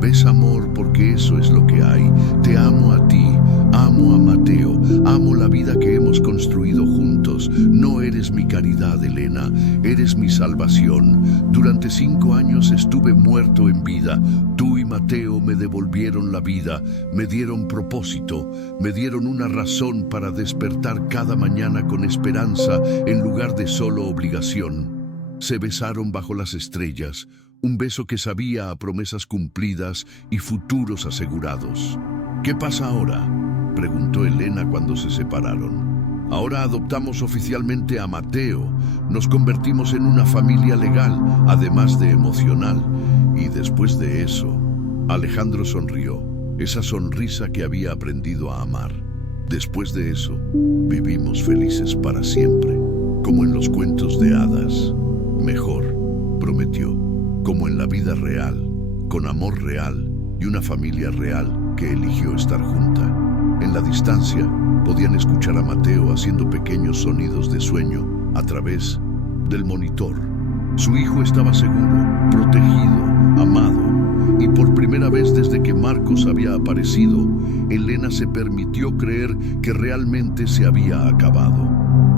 ¿Ves amor? Porque eso es lo que hay. Te amo a ti, amo a Mateo, amo la vida que hemos construido juntos. No eres mi caridad, Elena, eres mi salvación. Durante 5 años estuve muerto en vida. Tú y Mateo me devolvieron la vida, me dieron propósito, me dieron una razón para despertar cada mañana con esperanza en lugar de solo obligación. Se besaron bajo las estrellas, un beso que sabía a promesas cumplidas y futuros asegurados. ¿Qué pasa ahora?, preguntó Elena cuando se separaron. Ahora adoptamos oficialmente a Mateo, nos convertimos en una familia legal, además de emocional. Y después de eso, Alejandro sonrió, esa sonrisa que había aprendido a amar. Después de eso, vivimos felices para siempre, como en los cuentos de hadas. Mejor, prometió, como en la vida real, con amor real y una familia real que eligió estar junta. En la distancia, podían escuchar a Mateo haciendo pequeños sonidos de sueño a través del monitor. Su hijo estaba seguro, protegido, amado, y por primera vez desde que Marcos había aparecido, Elena se permitió creer que realmente se había acabado.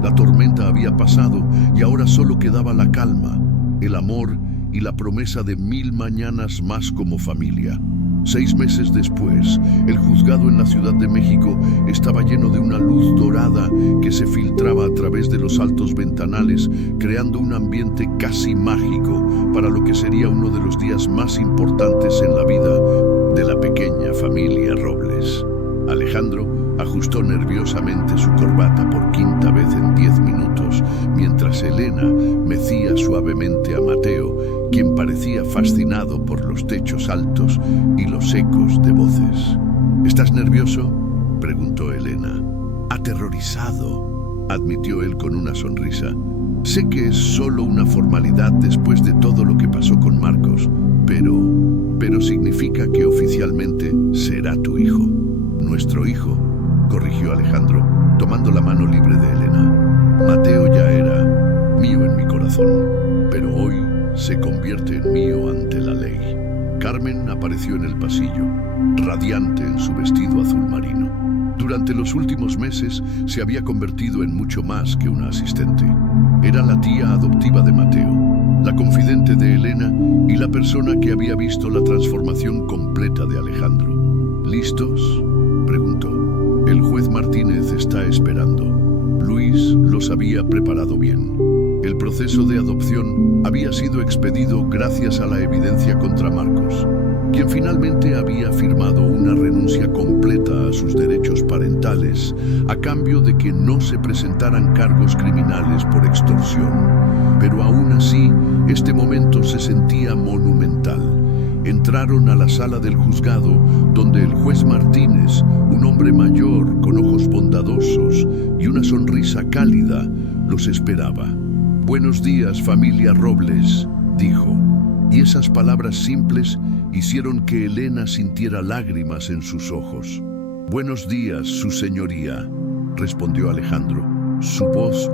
La tormenta había pasado y ahora solo quedaba la calma, el amor y la promesa de 1000 mañanas más como familia. 6 meses después, el juzgado en la Ciudad de México estaba lleno de una luz dorada que se filtraba a través de los altos ventanales, creando un ambiente casi mágico para lo que sería uno de los días más importantes en la vida de la pequeña familia Robles. Alejandro ajustó nerviosamente su corbata por 5ª vez en 10 minutos, mientras Elena mecía suavemente a Mateo, quien parecía fascinado por los techos altos y los ecos de voces. ¿Estás nervioso?, preguntó Elena. Aterrorizado, admitió él con una sonrisa. Sé que es solo una formalidad después de todo lo que pasó con Marcos, pero significa que oficialmente será tu hijo. Nuestro hijo, corrigió Alejandro, tomando la mano libre de Elena. Mateo ya era mío en mi corazón, pero hoy se convierte en mío ante la ley. Carmen apareció en el pasillo, radiante en su vestido azul marino. Durante los últimos meses se había convertido en mucho más que una asistente. Era la tía adoptiva de Mateo, la confidente de Elena y la persona que había visto la transformación completa de Alejandro. ¿Listos?, preguntó. El juez Martínez está esperando. Luis los había preparado bien. El proceso de adopción había sido expedido gracias a la evidencia contra Marcos, quien finalmente había firmado una renuncia completa a sus derechos parentales a cambio de que no se presentaran cargos criminales por extorsión. Pero aún así, este momento se sentía monumental. Entraron a la sala del juzgado, donde el juez Martínez, un hombre mayor con ojos bondadosos y una sonrisa cálida, los esperaba. «Buenos días, familia Robles», dijo, y esas palabras simples hicieron que Elena sintiera lágrimas en sus ojos. «Buenos días, su señoría», respondió Alejandro, su voz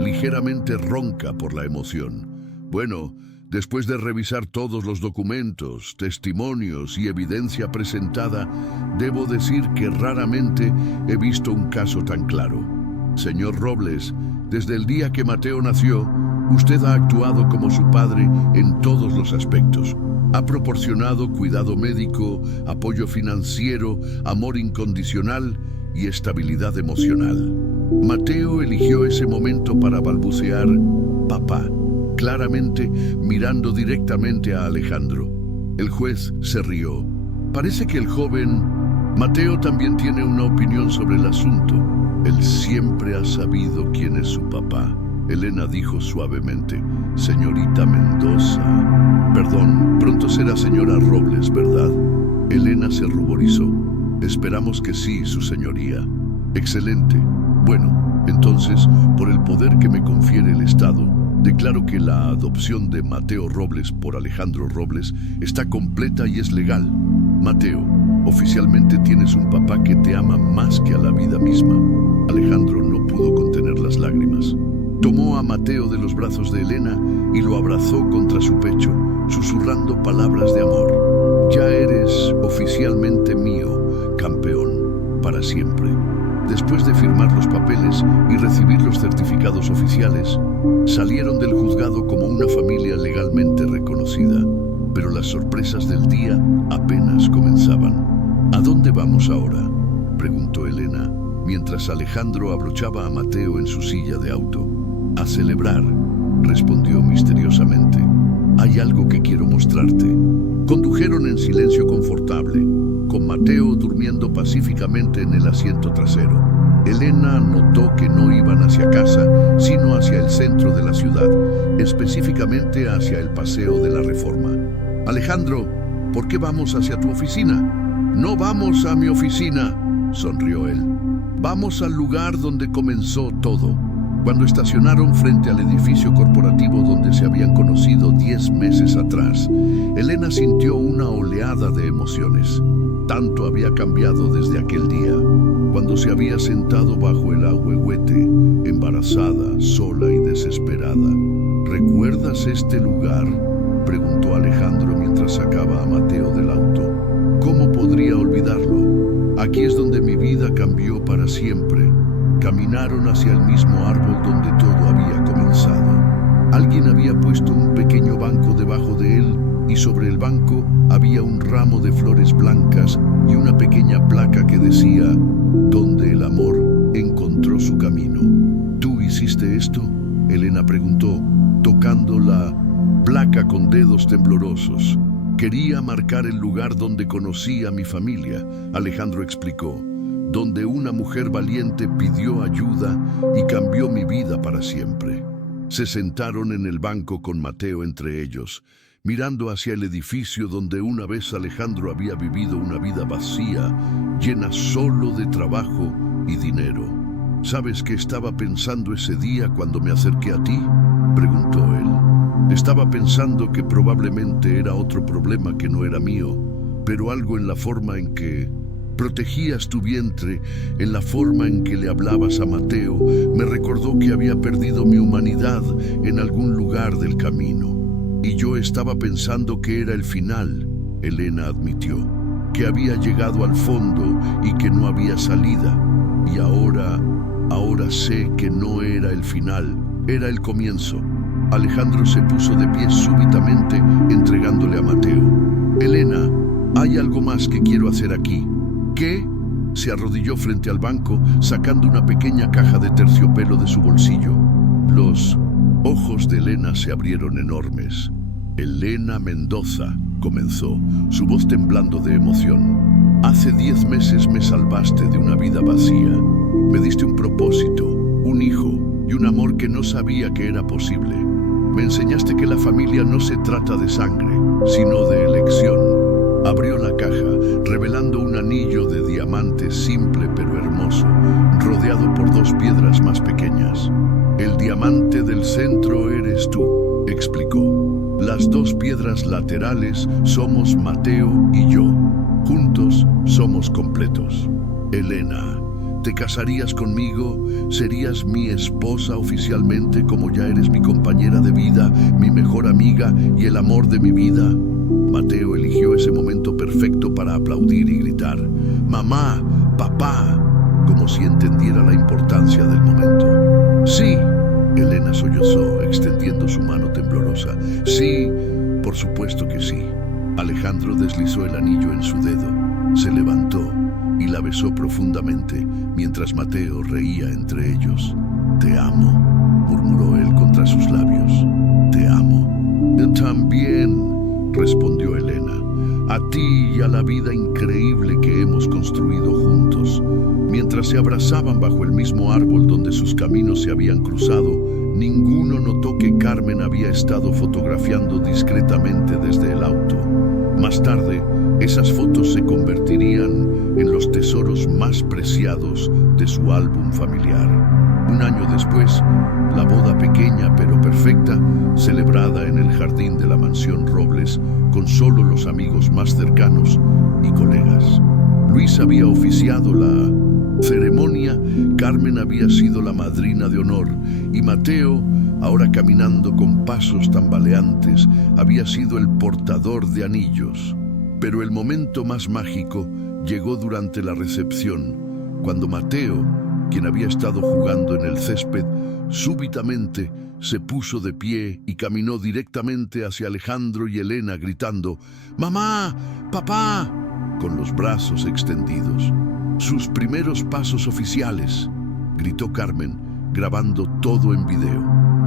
ligeramente ronca por la emoción. «Bueno, después de revisar todos los documentos, testimonios y evidencia presentada, debo decir que raramente he visto un caso tan claro. Señor Robles, desde el día que Mateo nació, usted ha actuado como su padre en todos los aspectos. Ha proporcionado cuidado médico, apoyo financiero, amor incondicional y estabilidad emocional. Mateo eligió ese momento para balbucear «papá», claramente mirando directamente a Alejandro. El juez se rió. Parece que el joven Mateo también tiene una opinión sobre el asunto. Él siempre ha sabido quién es su papá. Elena dijo suavemente: señorita Mendoza. Perdón, pronto será señora Robles, ¿verdad? Elena se ruborizó. Esperamos que sí, su señoría. Excelente. Bueno, entonces, por el poder que me confiere el Estado, declaro que la adopción de Mateo Robles por Alejandro Robles está completa y es legal. Mateo, oficialmente tienes un papá que te ama más que a la vida misma. Alejandro no pudo contener las lágrimas. Tomó a Mateo de los brazos de Elena y lo abrazó contra su pecho, susurrando palabras de amor. Ya eres oficialmente mío, campeón, para siempre. Después de firmar los papeles y recibir los certificados oficiales, salieron del juzgado como una familia legalmente reconocida. Pero las sorpresas del día apenas comenzaban. ¿A dónde vamos ahora?, preguntó Elena, mientras Alejandro abrochaba a Mateo en su silla de auto. A celebrar, respondió misteriosamente. Hay algo que quiero mostrarte. Condujeron en silencio confortable, con Mateo durmiendo pacíficamente en el asiento trasero. Elena notó que no iban hacia casa, sino hacia el centro de la ciudad, específicamente hacia el Paseo de la Reforma. Alejandro, ¿por qué vamos hacia tu oficina? No vamos a mi oficina, sonrió él. Vamos al lugar donde comenzó todo. Cuando estacionaron frente al edificio corporativo donde se habían conocido 10 meses atrás, Elena sintió una oleada de emociones. Tanto había cambiado desde aquel día, cuando se había sentado bajo el ahuehuete, embarazada, sola y desesperada. ¿Recuerdas este lugar?, preguntó Alejandro mientras sacaba a Mateo del auto. ¿Cómo podría olvidarlo? Aquí es donde mi vida cambió para siempre. Caminaron hacia el mismo árbol donde todo había comenzado. Alguien había puesto un pequeño banco debajo de él y sobre el banco había un ramo de flores blancas y una pequeña placa que decía: donde el amor encontró su camino. ¿Tú hiciste esto?, Elena preguntó, tocando la placa con dedos temblorosos. Quería marcar el lugar donde conocí a mi familia, Alejandro explicó, donde una mujer valiente pidió ayuda y cambió mi vida para siempre. Se sentaron en el banco con Mateo entre ellos, mirando hacia el edificio donde una vez Alejandro había vivido una vida vacía, llena solo de trabajo y dinero. ¿Sabes qué estaba pensando ese día cuando me acerqué a ti?, preguntó él. Estaba pensando que probablemente era otro problema que no era mío, pero algo en la forma en que protegías tu vientre, en la forma en que le hablabas a Mateo, me recordó que había perdido mi humanidad en algún lugar del camino. Y yo estaba pensando que era el final, Elena admitió, que había llegado al fondo y que no había salida. Y ahora sé que no era el final, era el comienzo. Alejandro se puso de pie súbitamente, entregándole a Mateo. Elena, hay algo más que quiero hacer aquí. ¿Qué? Se arrodilló frente al banco, sacando una pequeña caja de terciopelo de su bolsillo. Los ojos de Elena se abrieron enormes. Elena Mendoza, comenzó, su voz temblando de emoción. Hace 10 meses me salvaste de una vida vacía. Me diste un propósito, un hijo y un amor que no sabía que era posible. Me enseñaste que la familia no se trata de sangre, sino de elección. Abrió la caja, revelando un anillo de diamante simple pero hermoso, rodeado por 2 piedras más pequeñas. El diamante del centro eres tú, explicó. Las 2 piedras laterales somos Mateo y yo. Juntos somos completos. Elena, ¿te casarías conmigo? ¿Serías mi esposa oficialmente como ya eres mi compañera de vida, mi mejor amiga y el amor de mi vida? Mateo eligió ese momento perfecto para aplaudir y gritar: «¡Mamá! ¡Papá!», como si entendiera la importancia del momento. «Sí», Elena sollozó, extendiendo su mano temblorosa. «Sí, por supuesto que sí». Alejandro deslizó el anillo en su dedo, se levantó y la besó profundamente, mientras Mateo reía entre ellos. «Te amo», murmuró él contra sus labios. «Te amo». «También», respondió Elena. a ti y a la vida increíble que hemos construido juntos. Mientras se abrazaban bajo el mismo árbol donde sus caminos se habían cruzado, ninguno notó que Carmen había estado fotografiando discretamente desde el auto. Más tarde, esas fotos se convertirían en los tesoros más preciados de su álbum familiar. Un año después, la boda pequeña pero perfecta, celebrada en el jardín de la mansión Robles, con solo los amigos más cercanos y colegas. Luis había oficiado la ceremonia, Carmen había sido la madrina de honor y Mateo, ahora caminando con pasos tambaleantes, había sido el portador de anillos. Pero el momento más mágico llegó durante la recepción, cuando Mateo, quien había estado jugando en el césped, súbitamente se puso de pie y caminó directamente hacia Alejandro y Elena gritando: «¡Mamá! ¡Papá!», con los brazos extendidos. «Sus primeros pasos oficiales», gritó Carmen, grabando todo en video.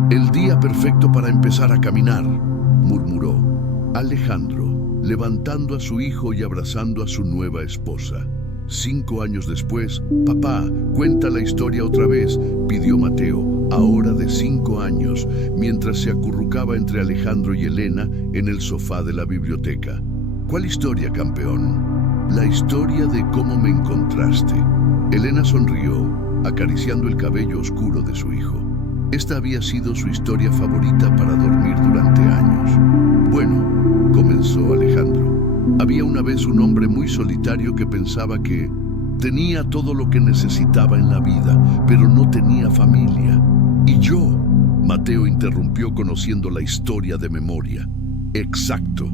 «El día perfecto para empezar a caminar», murmuró Alejandro, levantando a su hijo y abrazando a su nueva esposa. 5 años después, «Papá, cuenta la historia otra vez», pidió Mateo, ahora de 5 años, mientras se acurrucaba entre Alejandro y Elena en el sofá de la biblioteca. «¿Cuál historia, campeón?» «La historia de cómo me encontraste». Elena sonrió, acariciando el cabello oscuro de su hijo. Esta había sido su historia favorita para dormir durante años. «Bueno», comenzó Alejandro, «había una vez un hombre muy solitario que pensaba que tenía todo lo que necesitaba en la vida, pero no tenía familia. Y yo», Mateo interrumpió conociendo la historia de memoria. «Exacto.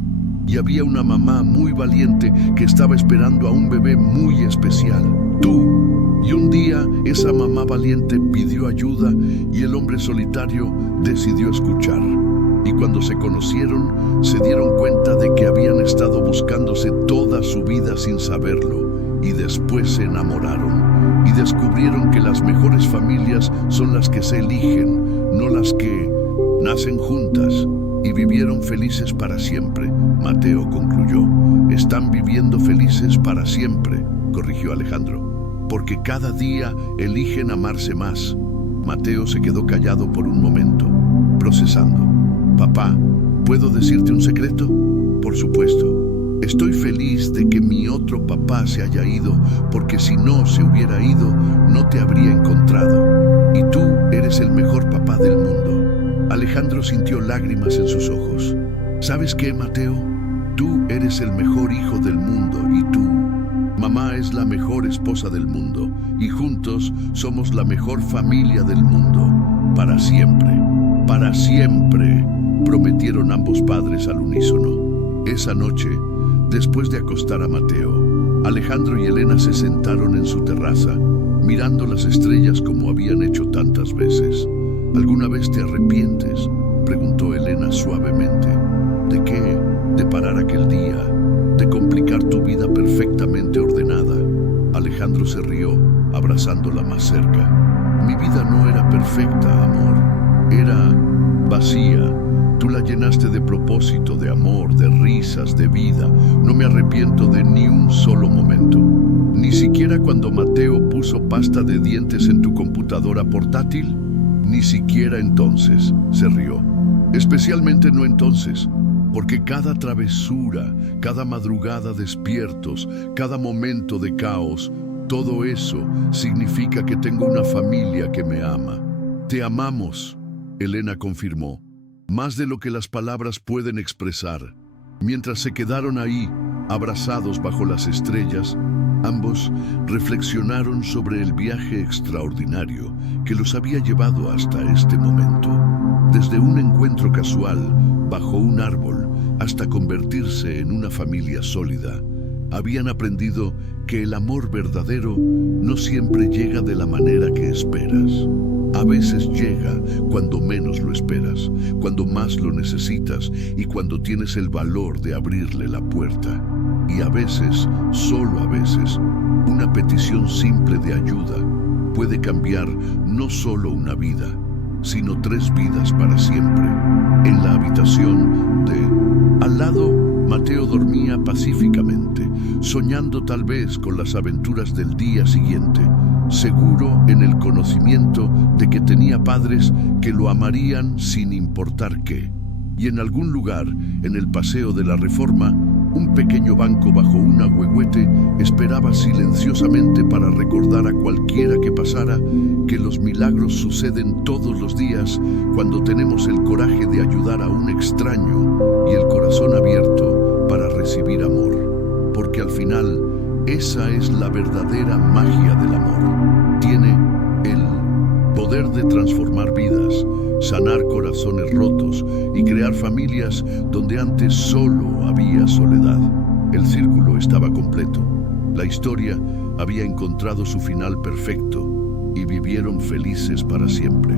Y había una mamá muy valiente que estaba esperando a un bebé muy especial, tú. Y un día esa mamá valiente pidió ayuda y el hombre solitario decidió escuchar. Y cuando se conocieron, se dieron cuenta de que habían estado buscándose toda su vida sin saberlo. Y después se enamoraron y descubrieron que las mejores familias son las que se eligen, no las que nacen juntas. Y vivieron felices para siempre», Mateo concluyó. «Están viviendo felices para siempre», corrigió Alejandro, «porque cada día eligen amarse más». Mateo se quedó callado por un momento, procesando. «Papá, ¿puedo decirte un secreto?». «Por supuesto. Estoy feliz de que mi otro papá se haya ido, porque si no se hubiera ido, no te habría encontrado. Y tú eres el mejor papá del mundo». Alejandro sintió lágrimas en sus ojos. «¿Sabes qué, Mateo? Tú eres el mejor hijo del mundo y tú, mamá, es la mejor esposa del mundo y juntos somos la mejor familia del mundo. Para siempre, para siempre», prometieron ambos padres al unísono. Esa noche, después de acostar a Mateo, Alejandro y Elena se sentaron en su terraza, mirando las estrellas como habían hecho tantas veces. «¿Alguna vez te arrepientes?», preguntó Elena suavemente. «¿De qué? ¿De parar aquel día? ¿De complicar tu vida perfectamente ordenada?». Alejandro se rió, abrazándola más cerca. «Mi vida no era perfecta, amor. Era vacía. Tú la llenaste de propósito, de amor, de risas, de vida. No me arrepiento de ni un solo momento. Ni siquiera cuando Mateo puso pasta de dientes en tu computadora portátil». «Ni siquiera entonces», se rió. «Especialmente no entonces, porque cada travesura, cada madrugada despiertos, cada momento de caos, todo eso significa que tengo una familia que me ama». «Te amamos», Elena confirmó, «más de lo que las palabras pueden expresar». Mientras se quedaron ahí, abrazados bajo las estrellas, ambos reflexionaron sobre el viaje extraordinario que los había llevado hasta este momento. Desde un encuentro casual bajo un árbol hasta convertirse en una familia sólida, habían aprendido que el amor verdadero no siempre llega de la manera que esperas. A veces llega cuando menos lo esperas, cuando más lo necesitas y cuando tienes el valor de abrirle la puerta. Y a veces, solo a veces, una petición simple de ayuda puede cambiar no solo una vida, sino 3 vidas para siempre. En la habitación de al lado, Mateo dormía pacíficamente, soñando tal vez con las aventuras del día siguiente, seguro en el conocimiento de que tenía padres que lo amarían sin importar qué. Y en algún lugar, en el Paseo de la Reforma, un pequeño banco bajo un agüehuete esperaba silenciosamente para recordar a cualquiera que pasara que los milagros suceden todos los días cuando tenemos el coraje de ayudar a un extraño y el corazón abierto para recibir amor. Porque al final, esa es la verdadera magia del amor. Tiene el poder de transformar vidas, sanar corazones rotos y crear familias donde antes solo había soledad. El círculo estaba completo. La historia había encontrado su final perfecto y vivieron felices para siempre.